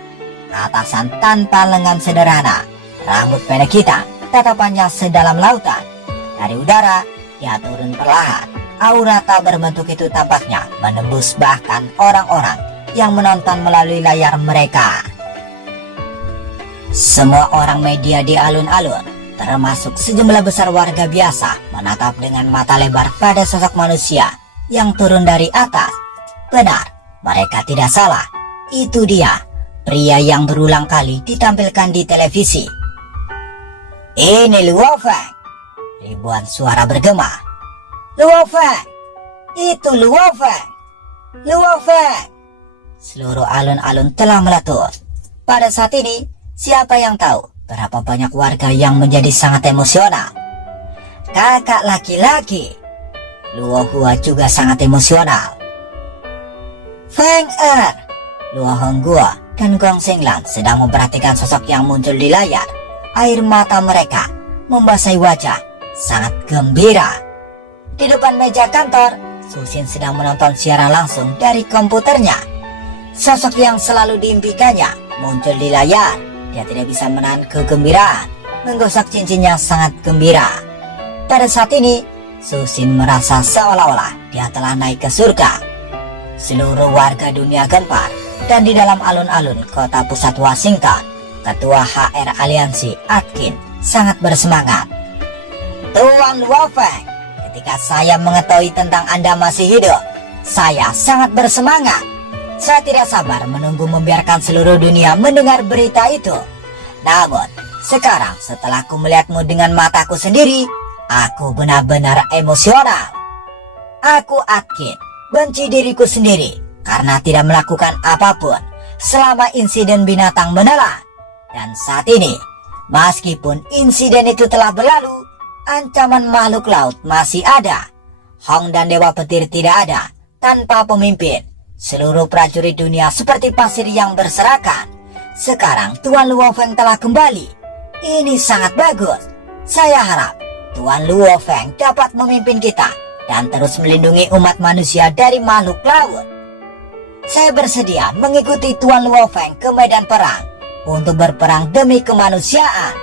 atasan tanpa lengan sederhana, rambut pendek hitam, tatapannya sedalam lautan. Dari udara, dia turun perlahan. Aura tak berbentuk itu tampaknya menembus bahkan orang-orang yang menonton melalui layar mereka. Semua orang media di alun-alun, termasuk sejumlah besar warga biasa, menatap dengan mata lebar pada sosok manusia yang turun dari atas. Benar, mereka tidak salah. Itu dia, pria yang berulang kali ditampilkan di televisi. Ini Luo Feng. Ribuan suara bergema. Luo Feng, itu Luo Feng. Luo Feng. Seluruh alun-alun telah meletus. Pada saat ini, siapa yang tahu berapa banyak warga yang menjadi sangat emosional. Kakak laki-laki Luo Hua juga sangat emosional. Feng Luo Honggua dan Gong Xinglan sedang memperhatikan sosok yang muncul di layar. Air mata mereka membasahi wajah, sangat gembira. Di depan meja kantor, Su Xin sedang menonton siaran langsung dari komputernya. Sosok yang selalu diimpikannya muncul di layar. Dia tidak bisa menahan kegembiraan, menggosok cincinnya sangat gembira. Pada saat ini, Su Xin merasa seolah-olah dia telah naik ke surga. Seluruh warga dunia gempar, dan di dalam alun-alun kota pusat Washington, Ketua HR Aliansi Atkin sangat bersemangat. Tuan Luo Feng, ketika saya mengetahui tentang Anda masih hidup, saya sangat bersemangat. Saya tidak sabar menunggu membiarkan seluruh dunia mendengar berita itu. Namun, sekarang setelah aku melihatmu dengan mataku sendiri, aku benar-benar emosional. Aku Atkin benci diriku sendiri karena tidak melakukan apapun selama insiden binatang menelan. Dan saat ini, meskipun insiden itu telah berlalu, ancaman makhluk laut masih ada. Hong dan Dewa Petir tidak ada. Tanpa pemimpin, seluruh prajurit dunia seperti pasir yang berserakan. Sekarang Tuan Luo Feng telah kembali. Ini sangat bagus. Saya harap Tuan Luo Feng dapat memimpin kita dan terus melindungi umat manusia dari makhluk laut. Saya bersedia mengikuti Tuan Luo Feng ke medan perang untuk berperang demi kemanusiaan.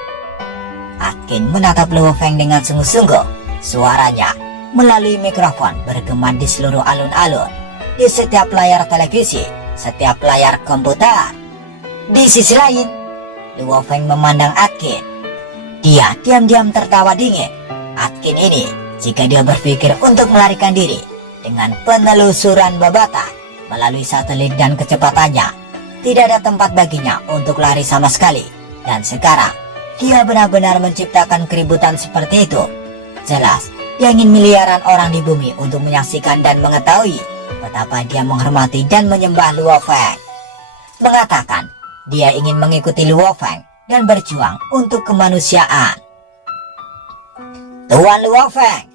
Atkin menatap Luo Feng dengan sungguh-sungguh. Suaranya melalui mikrofon bergema di seluruh alun-alun, di setiap layar televisi, setiap layar komputer. Di sisi lain, Luo Feng memandang Atkin. Dia diam-diam tertawa dingin. Atkin ini, jika dia berpikir untuk melarikan diri dengan penelusuran babata melalui satelit dan kecepatannya, tidak ada tempat baginya untuk lari sama sekali. Dan sekarang, dia benar-benar menciptakan keributan seperti itu. Jelas, dia ingin miliaran orang di bumi untuk menyaksikan dan mengetahui betapa dia menghormati dan menyembah Luo Feng. Mengatakan, dia ingin mengikuti Luo Feng dan berjuang untuk kemanusiaan. Tuan Luo Feng,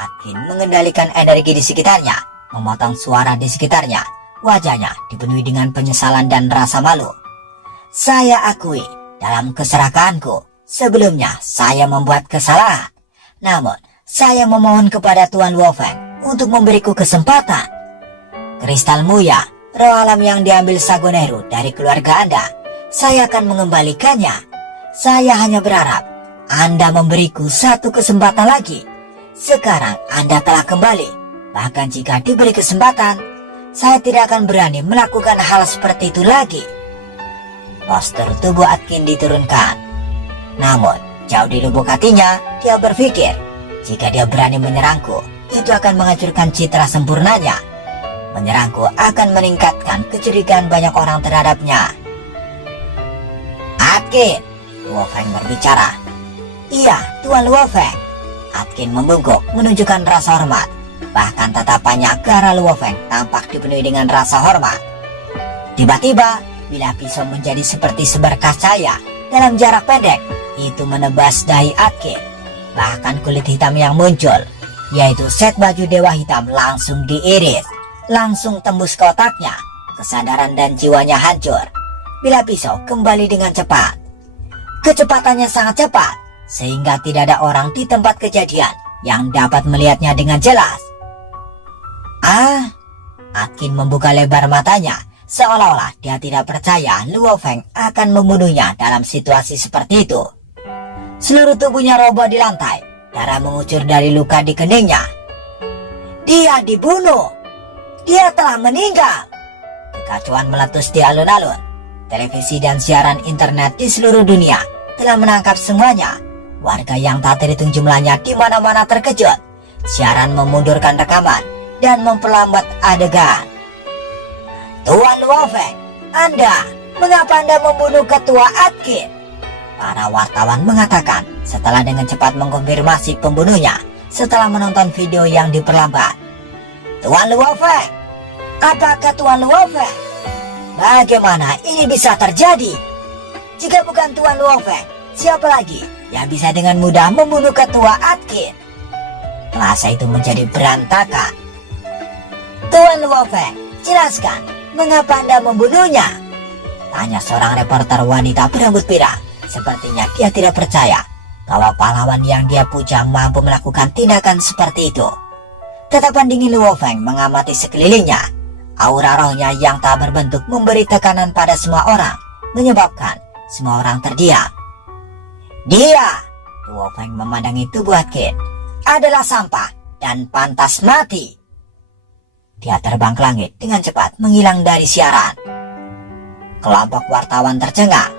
Atkin mengendalikan energi di sekitarnya, memotong suara di sekitarnya. Wajahnya dipenuhi dengan penyesalan dan rasa malu. Saya akui, dalam keserakahanku, sebelumnya saya membuat kesalahan. Namun, saya memohon kepada Tuan Luo Feng untuk memberiku kesempatan. Kristal Muya, roh alam yang diambil Sagoneru dari keluarga Anda, saya akan mengembalikannya. Saya hanya berharap Anda memberiku satu kesempatan lagi. Sekarang Anda telah kembali. Bahkan jika diberi kesempatan, saya tidak akan berani melakukan hal seperti itu lagi. Postur tubuh Atkin diturunkan. Namun, jauh di lubuk hatinya, dia berpikir, jika dia berani menyerangku, itu akan menghancurkan citra sempurnanya. Menyerangku akan meningkatkan kecurigaan banyak orang terhadapnya. Atkin, Luo Feng berbicara. Iya, Tuan Luo Feng. Atkin membungkuk menunjukkan rasa hormat. Bahkan tatapannya ke arah Luo Feng tampak dipenuhi dengan rasa hormat. Tiba-tiba, bila pisau menjadi seperti seberkas cahaya dalam jarak pendek, itu menebas dahi Atkin. Bahkan kulit hitam yang muncul, yaitu set baju dewa hitam, langsung diiris, langsung tembus ke otaknya. Kesadaran dan jiwanya hancur. Bila pisau kembali dengan cepat. Kecepatannya sangat cepat, sehingga tidak ada orang di tempat kejadian yang dapat melihatnya dengan jelas. Atkin membuka lebar matanya, seolah-olah dia tidak percaya Luo Feng akan membunuhnya dalam situasi seperti itu. Seluruh tubuhnya roboh di lantai, darah mengucur dari luka di keningnya. Dia dibunuh! Dia telah meninggal! Kekacauan meletus di alun-alun. Televisi dan siaran internet di seluruh dunia telah menangkap semuanya. Warga yang tak terhitung jumlahnya di mana-mana terkejut. Siaran memundurkan rekaman dan memperlambat adegan. Tuan Luo Feng, mengapa Anda membunuh ketua Atkin? Para wartawan mengatakan setelah dengan cepat mengkonfirmasi pembunuhnya setelah menonton video yang diperlambat. Tuan Luo Feng, apakah Tuan Luo Feng? Bagaimana ini bisa terjadi? Jika bukan Tuan Luo Feng, siapa lagi yang bisa dengan mudah membunuh ketua Atkin? Plaza itu menjadi berantakan. Tuan Luo Feng, jelaskan mengapa Anda membunuhnya? Tanya seorang reporter wanita berambut pirang. Sepertinya dia tidak percaya bahwa pahlawan yang dia puja mampu melakukan tindakan seperti itu. Tatapan dingin Luo Feng mengamati sekelilingnya. Aura rohnya yang tak berbentuk memberi tekanan pada semua orang, menyebabkan semua orang terdiam. Dia, Luo Feng memandangi tubuh Atkin, adalah sampah dan pantas mati. Dia terbang ke langit dengan cepat menghilang dari siaran. Kelompok wartawan tercengang.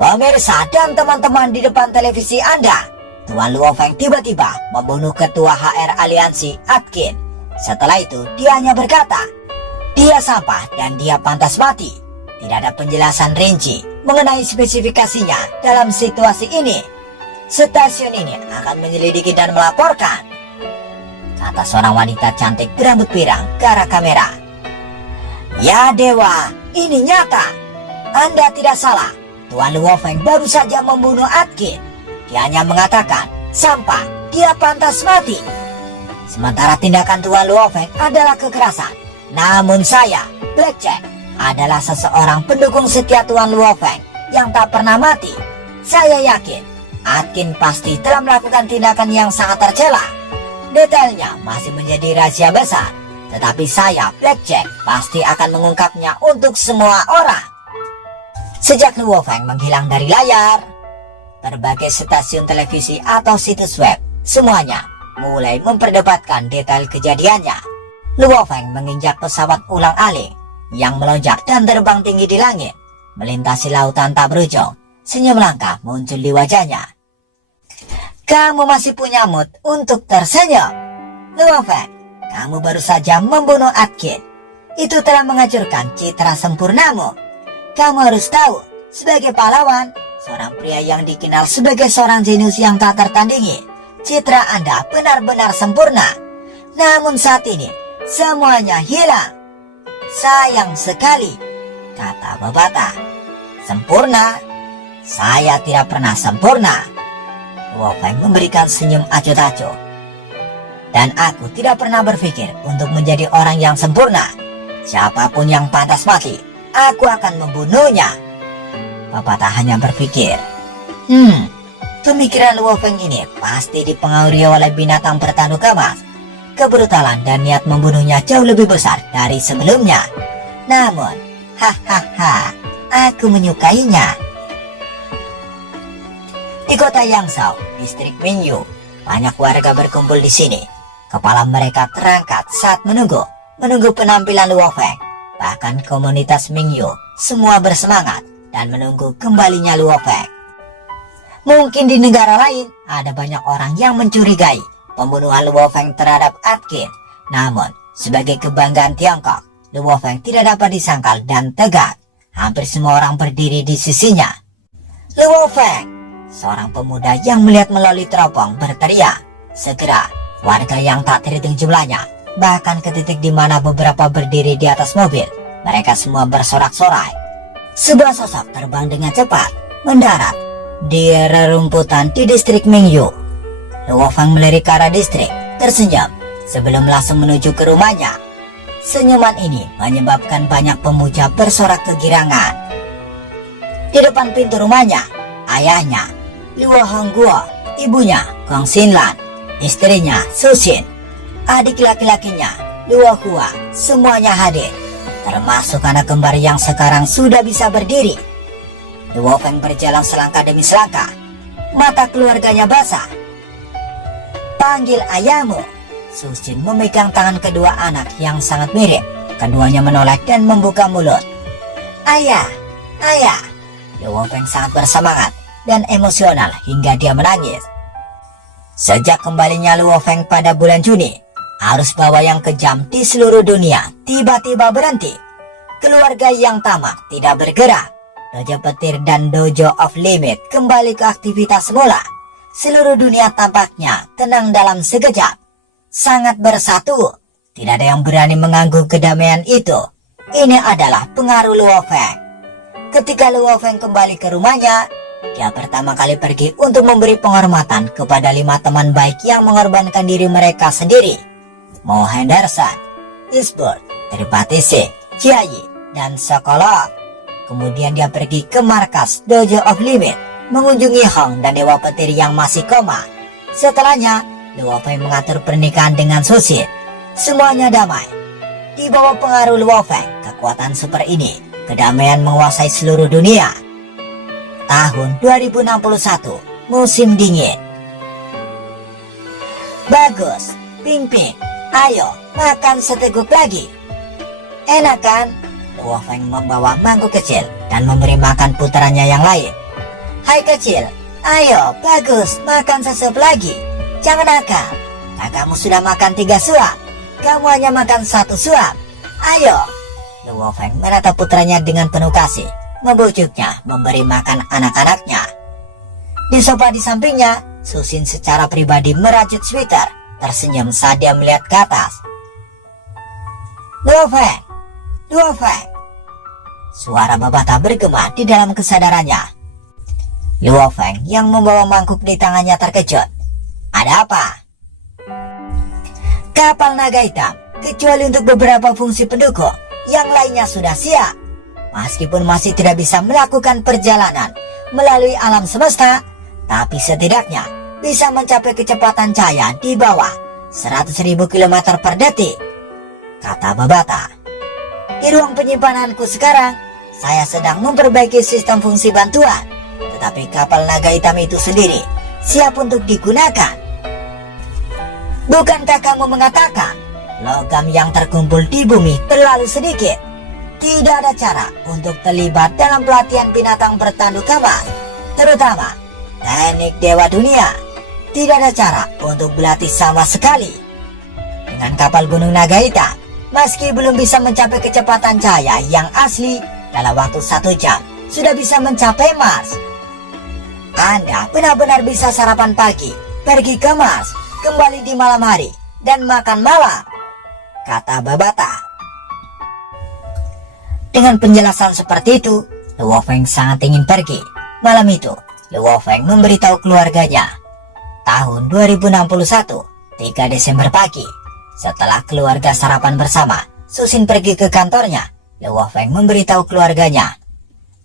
Pemirsa dan teman-teman di depan televisi Anda, Tuan Luo Feng tiba-tiba membunuh ketua HR Aliansi Atkin. Setelah itu dia hanya berkata, dia sampah dan dia pantas mati. Tidak ada penjelasan rinci mengenai spesifikasinya dalam situasi ini. Stasiun ini akan menyelidiki dan melaporkan, kata seorang wanita cantik berambut pirang ke arah kamera. Ya dewa, ini nyata. Anda tidak salah. Tuan Luo Feng baru saja membunuh Atkin. Dia hanya mengatakan, sampah, dia pantas mati. Sementara tindakan Tuan Luo Feng adalah kekerasan. Namun saya, Blackjack, adalah seseorang pendukung setia Tuan Luo Feng yang tak pernah mati. Saya yakin, Atkin pasti telah melakukan tindakan yang sangat tercela. Detailnya masih menjadi rahasia besar, tetapi saya, Blackjack, pasti akan mengungkapnya untuk semua orang. Sejak Luo Feng menghilang dari layar, berbagai stasiun televisi atau situs web, semuanya mulai memperdebatkan detail kejadiannya. Luo Feng menginjak pesawat ulang-alik yang melonjak dan terbang tinggi di langit, melintasi lautan tak berujung. Senyum langka muncul di wajahnya. Kamu masih punya mood untuk tersenyum. Luo Feng, kamu baru saja membunuh Atkin. Itu telah menghancurkan citra sempurnamu. Kamu harus tahu, sebagai pahlawan, seorang pria yang dikenal sebagai seorang jenius yang tak tertandingi, citra Anda benar-benar sempurna. Namun saat ini, semuanya hilang. Sayang sekali, kata Babata. Sempurna? Saya tidak pernah sempurna. Luo Feng memberikan senyum acuh-acuh. Dan aku tidak pernah berpikir untuk menjadi orang yang sempurna. Siapapun yang pantas mati, aku akan membunuhnya. Babata hanya berpikir, pemikiran Luo Feng ini pasti dipengaruhi oleh binatang bertanduk emas. Kebrutalan dan niat membunuhnya jauh lebih besar dari sebelumnya. Namun, aku menyukainya. Di kota Yangzhou, distrik Minyu, banyak warga berkumpul di sini. Kepala mereka terangkat saat menunggu penampilan Luo Feng. Bahkan komunitas Mingyu semua bersemangat dan menunggu kembalinya Luo Feng. Mungkin di negara lain ada banyak orang yang mencurigai pembunuhan Luo Feng terhadap Atkin. Namun Sebagai kebanggaan Tiongkok, Luo Feng tidak dapat disangkal dan tegak. Hampir semua orang berdiri di sisinya. Luo Feng, seorang pemuda yang melihat melalui teropong, berteriak. Segera, warga yang tak terhitung jumlahnya, bahkan ke titik di mana beberapa berdiri di atas mobil, mereka semua bersorak-sorai. Sebuah sosok terbang dengan cepat, mendarat di rerumputan di distrik Mingyu. Luo Feng melirik ke arah distrik, tersenyum sebelum langsung menuju ke rumahnya. Senyuman ini menyebabkan banyak pemuja bersorak kegirangan. Di depan pintu rumahnya, ayahnya, Luo Hongguo, ibunya, Gong Xinlan, istrinya, Su Xin, adik laki-lakinya, Luo Hua, semuanya hadir. Termasuk anak kembar yang sekarang sudah bisa berdiri. Luo Feng berjalan selangkah demi selangkah. Mata keluarganya basah. Panggil ayahmu. Su Xin memegang tangan kedua anak yang sangat mirip. Keduanya menoleh dan membuka mulut. Ayah, ayah. Luo Feng sangat bersemangat dan emosional hingga dia menangis. Sejak kembalinya Luo Feng pada bulan Juni, arus bawah yang kejam di seluruh dunia tiba-tiba berhenti. Keluarga yang tamak tidak bergerak. Dojo petir dan Dojo of Limit kembali ke aktivitas semula. Seluruh dunia tampaknya tenang dalam sekejap. Sangat bersatu. Tidak ada yang berani mengganggu kedamaian itu. Ini adalah pengaruh Luo Feng. Ketika Luo Feng kembali ke rumahnya, dia pertama kali pergi untuk memberi penghormatan kepada 5 teman baik yang mengorbankan diri mereka sendiri. Mo Henderson, Eastwood, Tripati Singh, Jiayi, dan Sokolov. Kemudian dia pergi ke markas Dojo of Limit, mengunjungi Hong dan Dewa Petir yang masih koma. Setelahnya, Luo Feng mengatur pernikahan dengan Su Xin. Semuanya damai. Di bawah pengaruh Luo Feng, kekuatan super ini, kedamaian menguasai seluruh dunia. Tahun 2061, musim dingin. Bagus, Ping Ping. Ayo, makan seteguk lagi. Enak kan? Luo Feng membawa mangkuk kecil dan memberi makan putranya yang lain. Hai kecil, ayo, bagus, makan sesuap lagi. Jangan nakal, kakakmu sudah makan 3 suap. Kamu hanya makan 1 suap. Ayo. Luo Feng menatap putranya dengan penuh kasih, membujuknya memberi makan anak-anaknya. Di sofa di sampingnya, Su Xin secara pribadi merajut sweater. Tersenyum saat dia melihat ke atas. Luo Feng, Luo Feng. Suara Babata bergema di dalam kesadarannya. Luo Feng yang membawa mangkuk di tangannya terkejut. Ada apa? Kapal naga hitam, kecuali untuk beberapa fungsi pendukung, yang lainnya sudah siap. Meskipun masih tidak bisa melakukan perjalanan melalui alam semesta, tapi setidaknya bisa mencapai kecepatan cahaya di bawah 100.000 km per detik, kata Babata. Di ruang penyimpananku sekarang, saya sedang memperbaiki sistem fungsi bantuan, tetapi kapal naga hitam itu sendiri siap untuk digunakan. Bukankah kamu mengatakan logam yang terkumpul di bumi terlalu sedikit? Tidak ada cara untuk terlibat dalam pelatihan binatang bertanduk emas, terutama teknik Dewa Dunia. Tidak ada cara untuk berlatih sama sekali. Dengan kapal Gunung Naga Hitam, meski belum bisa mencapai kecepatan cahaya yang asli, dalam waktu 1 jam sudah bisa mencapai Mars. Anda benar-benar bisa sarapan pagi, pergi ke Mars, kembali di malam hari, dan makan malam, kata Babata. Dengan penjelasan seperti itu, Luo Feng sangat ingin pergi. Malam itu, Luo Feng memberitahu keluarganya. Tahun 2061, 3 Desember pagi, setelah keluarga sarapan bersama, Su Xin pergi ke kantornya. Luo Feng memberitahu keluarganya,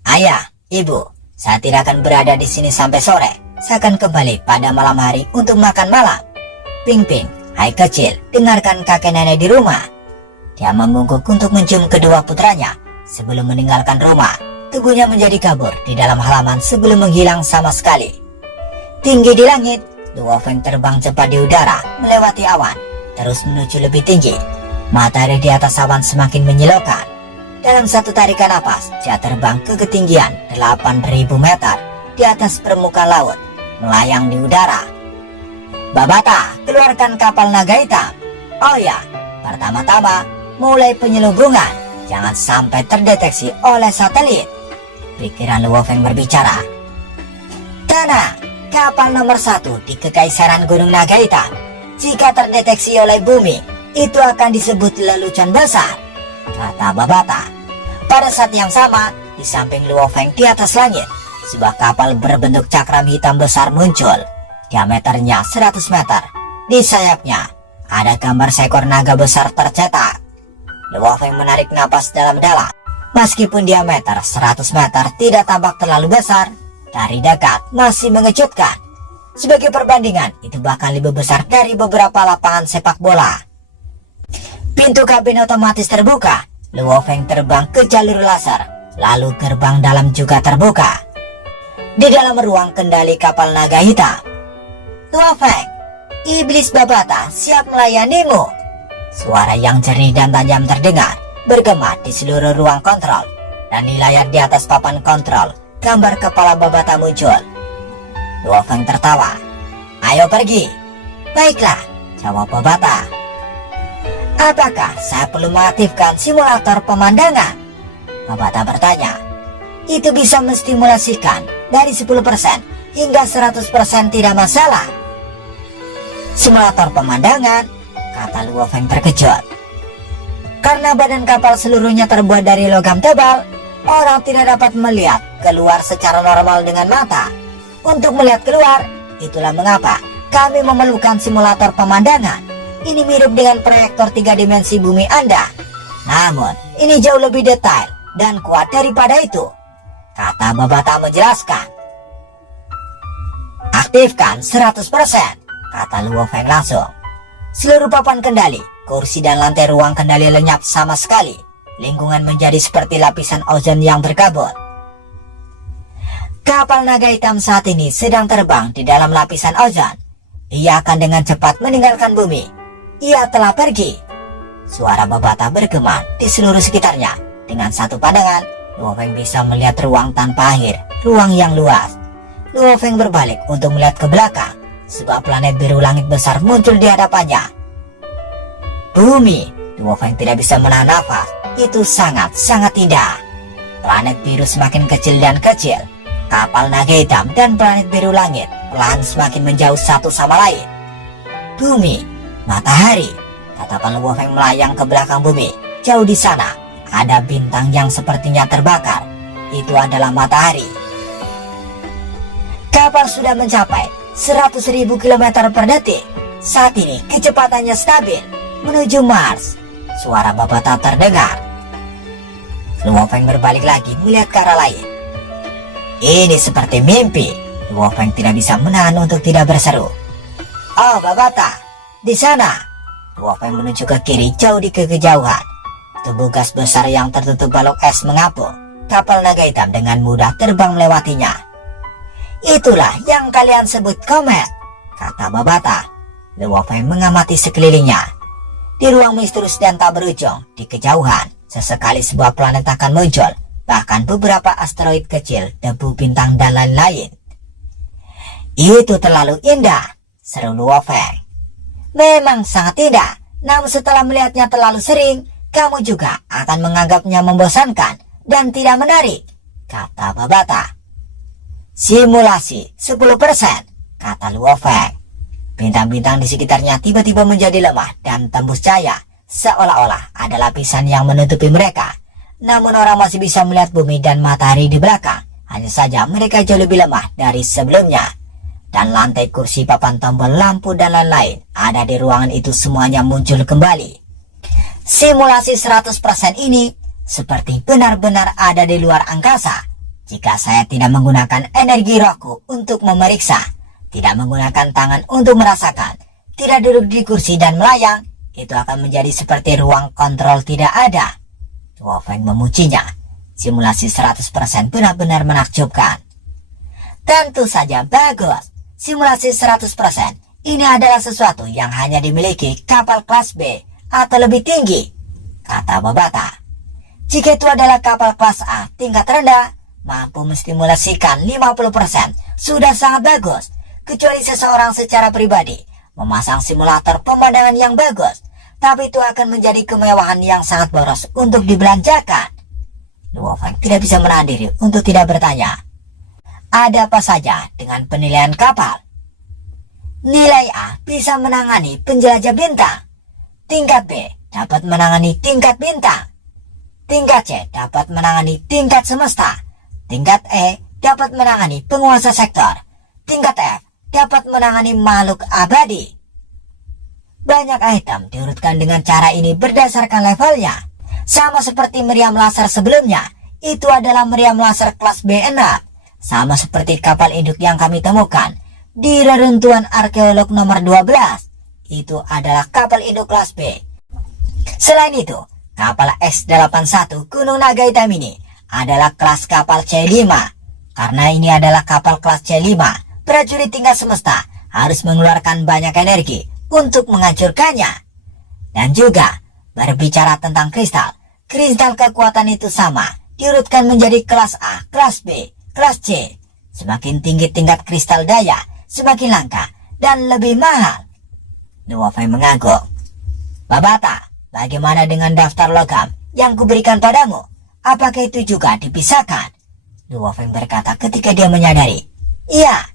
Ayah, Ibu, saya tidak akan berada di sini sampai sore. Saya akan kembali pada malam hari untuk makan malam. Ping Ping, hai kecil, dengarkan kakek nenek di rumah. Dia membungkuk untuk mencium kedua putranya. Sebelum meninggalkan rumah, tubuhnya menjadi kabur di dalam halaman sebelum menghilang sama sekali. Tinggi di langit, Luo Feng terbang cepat di udara, melewati awan, terus menuju lebih tinggi. Matahari di atas awan semakin menyilaukan. Dalam satu tarikan napas, dia terbang ke ketinggian 8.000 meter di atas permukaan laut, melayang di udara. Babata, keluarkan kapal naga hitam. Oh ya, Pertama-tama, mulai penyelubungan, jangan sampai terdeteksi oleh satelit. Pikiran Luo Feng berbicara. Tenang, kapal nomor 1 di Kekaisaran Gunung Naga Hitam. Jika terdeteksi oleh bumi, itu akan disebut lelucon besar, kata Babata. Pada saat yang sama, di samping Luo Feng di atas langit, sebuah kapal berbentuk cakram hitam besar muncul. Diameternya 100 meter. Di sayapnya, ada gambar seekor naga besar tercetak. Luo Feng menarik napas dalam-dalam. Meskipun diameter 100 meter tidak tampak terlalu besar, dari dekat masih mengejutkan. Sebagai perbandingan, itu bahkan lebih besar dari beberapa lapangan sepak bola. Pintu kabin otomatis terbuka. Luo Feng terbang ke jalur laser, lalu gerbang dalam juga terbuka. Di dalam ruang kendali kapal naga hitam, Luo Feng, iblis Babata siap melayanimu. Suara yang jernih dan tajam terdengar, bergema di seluruh ruang kontrol. Dan di layar di atas papan kontrol, gambar kepala Babata muncul. Luo Feng tertawa. Ayo pergi. Baiklah, jawab Babata. Apakah saya perlu mengaktifkan simulator pemandangan? Babata bertanya. Itu bisa menstimulasikan dari 10% hingga 100% tidak masalah. Simulator pemandangan, kata Luo Feng terkejut. Karena badan kapal seluruhnya terbuat dari logam tebal, orang tidak dapat melihat keluar secara normal dengan mata. Untuk melihat keluar, itulah mengapa kami memerlukan simulator pemandangan. Ini mirip dengan proyektor 3 dimensi bumi Anda. Namun, ini jauh lebih detail dan kuat daripada itu, kata Babata menjelaskan. Aktifkan 100%, kata Luo Feng langsung. Seluruh papan kendali, kursi dan lantai ruang kendali lenyap sama sekali. Lingkungan menjadi seperti lapisan ozon yang berkabut. Kapal naga hitam saat ini sedang terbang di dalam lapisan ozon. Ia akan dengan cepat meninggalkan bumi. Ia telah pergi. Suara Babata bergema di seluruh sekitarnya. Dengan satu pandangan, Luo Feng bisa melihat ruang tanpa akhir, ruang yang luas. Luo Feng berbalik untuk melihat ke belakang. Sebuah planet biru langit besar muncul di hadapannya. Bumi. Luo Feng tidak bisa menahan nafas. Itu sangat-sangat indah. Planet biru semakin kecil dan kecil. Kapal naga hitam dan planet biru langit pelan semakin menjauh satu sama lain. Bumi. Matahari. Tatapan Luo Feng melayang ke belakang bumi. Jauh di sana ada bintang yang sepertinya terbakar. Itu adalah matahari. Kapal sudah mencapai 100.000 km per detik. Saat ini kecepatannya stabil menuju Mars. Suara Babata terdengar. Luo Feng berbalik lagi melihat ke arah lain. Ini seperti mimpi. Luo Feng tidak bisa menahan untuk tidak berseru. Oh Babata, di sana. Luo Feng menuju ke kiri jauh di kejauhan. Tubuh gas besar yang tertutup balok es mengapung. Kapal naga hitam dengan mudah terbang melewatinya. Itulah yang kalian sebut komet, kata Babata. Luo Feng mengamati sekelilingnya. Di ruang misterius dan tak berujung, di kejauhan, sesekali sebuah planet akan muncul. Bahkan beberapa asteroid kecil, debu bintang dan lain-lain. Itu terlalu indah, seru Luo Feng. Memang sangat indah, namun setelah melihatnya terlalu sering, kamu juga akan menganggapnya membosankan dan tidak menarik, kata Babata. Simulasi 10%, kata Luo Feng. Bintang-bintang di sekitarnya tiba-tiba menjadi lemah dan tembus cahaya, seolah-olah ada lapisan yang menutupi mereka. Namun orang masih bisa melihat bumi dan matahari di belakang. Hanya saja mereka jauh lebih lemah dari sebelumnya. Dan lantai, kursi, papan tombol, lampu, dan lain-lain ada di ruangan itu semuanya muncul kembali. Simulasi 100% ini seperti benar-benar ada di luar angkasa. Jika saya tidak menggunakan energi rohku untuk memeriksa, tidak menggunakan tangan untuk merasakan, tidak duduk di kursi dan melayang, itu akan menjadi seperti ruang kontrol tidak ada. Luo Feng memujinya. Simulasi 100% benar-benar menakjubkan. Tentu saja bagus. Simulasi 100% ini adalah sesuatu yang hanya dimiliki kapal kelas B atau lebih tinggi, kata Babata. Jika itu adalah kapal kelas A tingkat rendah, mampu menstimulasikan 50%, sudah sangat bagus. Kecuali seseorang secara pribadi memasang simulator pemandangan yang bagus, tapi itu akan menjadi kemewahan yang sangat boros untuk dibelanjakan. Luo Feng tidak bisa menahan diri untuk tidak bertanya, ada apa saja dengan penilaian kapal? Nilai A bisa menangani penjelajah bintang. Tingkat B dapat menangani tingkat bintang. Tingkat C dapat menangani tingkat semesta. Tingkat E dapat menangani penguasa sektor. Tingkat F dapat menangani makhluk abadi. Banyak item diurutkan dengan cara ini berdasarkan levelnya. Sama seperti meriam laser sebelumnya, itu adalah meriam laser kelas B6. Sama seperti kapal induk yang kami temukan di reruntuhan arkeolog nomor 12. Itu adalah kapal induk kelas B. Selain itu, kapal S81 Gunung Naga Hitam ini adalah kelas kapal C5. Karena ini adalah kapal kelas C5, prajurit tingkat semesta harus mengeluarkan banyak energi untuk menghancurkannya. Dan juga berbicara tentang kristal kekuatan itu sama, diurutkan menjadi kelas A, kelas B, kelas C. Semakin tinggi tingkat kristal daya, semakin langka dan lebih mahal. Luo Feng mengangguk. Babata, bagaimana dengan daftar logam yang kuberikan padamu? Apakah itu juga dipisahkan? Luo Feng berkata ketika dia menyadari. Iya,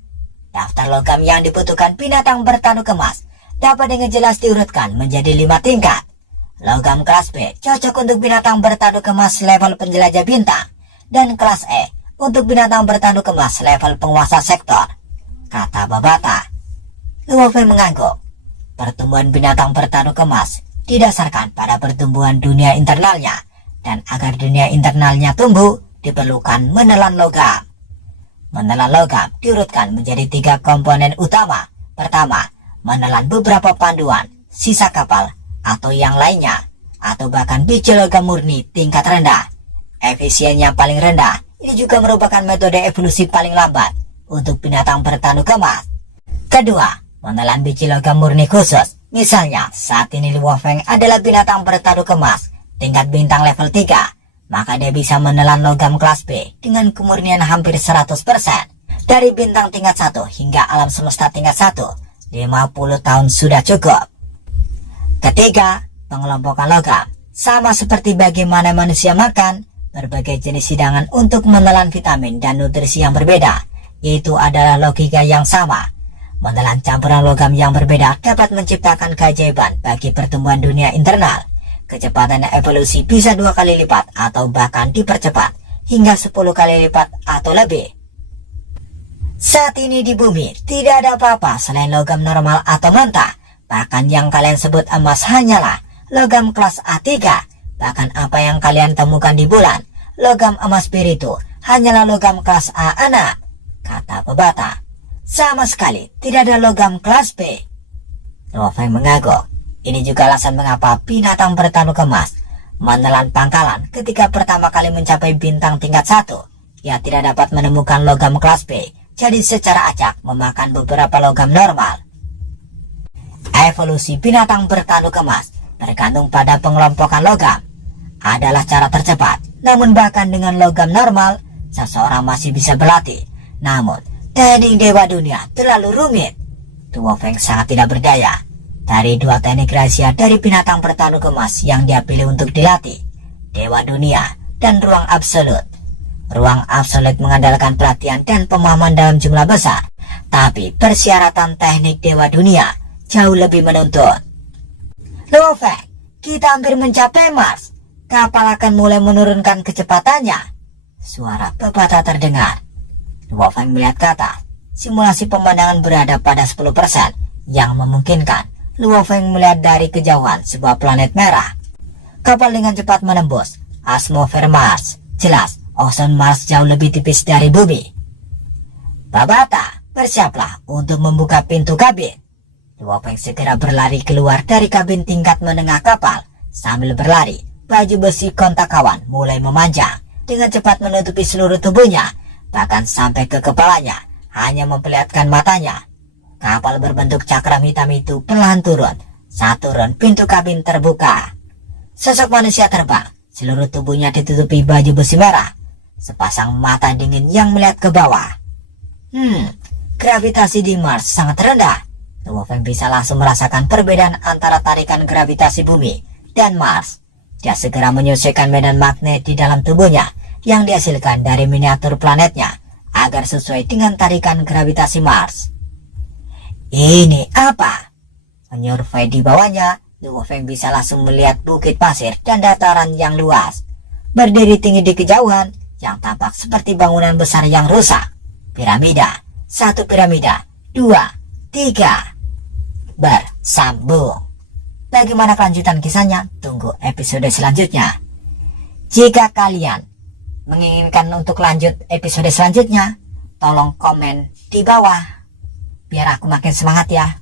daftar logam yang dibutuhkan binatang bertanduk emas dapat dengan jelas diurutkan menjadi 5 tingkat. Logam kelas B cocok untuk binatang bertanduk emas level penjelajah bintang, dan kelas E untuk binatang bertanduk emas level penguasa sektor, kata Babata. Luo Feng mengangguk. Pertumbuhan binatang bertanduk emas didasarkan pada pertumbuhan dunia internalnya, dan agar dunia internalnya tumbuh diperlukan menelan logam. Menelan logam diurutkan menjadi 3 komponen utama. Pertama, menelan beberapa panduan, sisa kapal, atau yang lainnya, atau bahkan biji logam murni tingkat rendah. Efisiennya paling rendah, ini juga merupakan metode evolusi paling lambat untuk binatang bertanduk emas. Kedua, menelan biji logam murni khusus. Misalnya, saat ini Luo Feng adalah binatang bertanduk emas tingkat bintang level 3, maka dia bisa menelan logam kelas B dengan kemurnian hampir 100%. Dari bintang tingkat 1 hingga alam semesta tingkat 1, 50 tahun sudah cukup. Ketiga, pengelompokan logam. Sama seperti bagaimana manusia makan berbagai jenis hidangan untuk menelan vitamin dan nutrisi yang berbeda. Itu adalah logika yang sama. Menelan campuran logam yang berbeda dapat menciptakan keajaiban bagi pertumbuhan dunia internal. Kecepatan evolusi bisa 2 kali lipat atau bahkan dipercepat hingga 10 kali lipat atau lebih. Saat ini di bumi tidak ada apa-apa selain logam normal atau mentah. Bahkan yang kalian sebut emas hanyalah logam kelas A3. Bahkan apa yang kalian temukan di bulan, logam emas biru itu hanyalah logam kelas A6, kata Babata. Sama sekali tidak ada logam kelas B. Luo Feng mengangguk. Ini juga alasan mengapa binatang bertanduk emas menelan pangkalan ketika pertama kali mencapai bintang tingkat 1. Ia tidak dapat menemukan logam kelas B, jadi secara acak memakan beberapa logam normal. Evolusi binatang bertanduk emas bergantung pada pengelompokan logam. Adalah cara tercepat, namun bahkan dengan logam normal, seseorang masih bisa berlatih. Namun, teknik Dewa Dunia terlalu rumit. Luo Feng sangat tidak berdaya. Dari 2 teknik rahasia dari binatang bertanduk emas yang dia pilih untuk dilatih, Dewa Dunia dan Ruang Absolut. Ruang Absolut mengandalkan pelatihan dan pemahaman dalam jumlah besar, tapi persyaratan teknik Dewa Dunia jauh lebih menuntut. Luo Feng, kita hampir mencapai Mars. Kapal akan mulai menurunkan kecepatannya. Suara Babata terdengar. Luo Feng melihat ke atas. Simulasi pemandangan berada pada 10%, yang memungkinkan Luo Feng melihat dari kejauhan sebuah planet merah. Kapal dengan cepat menembus atmosfer Mars. Jelas, ozon Mars jauh lebih tipis dari bumi. Babata, bersiaplah untuk membuka pintu kabin. Luo Feng segera berlari keluar dari kabin tingkat menengah kapal. Sambil berlari, baju besi kontak kawan mulai memanjang, dengan cepat menutupi seluruh tubuhnya, bahkan sampai ke kepalanya, hanya memperlihatkan matanya. Kapal berbentuk cakram hitam itu perlahan turun. Saat turun, pintu kabin terbuka. Sosok manusia terbang, seluruh tubuhnya ditutupi baju besi merah. Sepasang mata dingin yang melihat ke bawah. Gravitasi di Mars sangat rendah. Lu Wofeng bisa langsung merasakan perbedaan antara tarikan gravitasi bumi dan Mars. Dia segera menyesuaikan medan magnet di dalam tubuhnya yang dihasilkan dari miniatur planetnya agar sesuai dengan tarikan gravitasi Mars. Ini apa? Menyurvei di bawahnya, Lu Wofeng bisa langsung melihat bukit pasir dan dataran yang luas, berdiri tinggi di kejauhan yang tampak seperti bangunan besar yang rusak. Piramida, satu piramida, 2, 3, bersambung. Bagaimana kelanjutan kisahnya? Tunggu episode selanjutnya. Jika kalian menginginkan untuk lanjut episode selanjutnya, tolong komen di bawah biar aku makin semangat ya.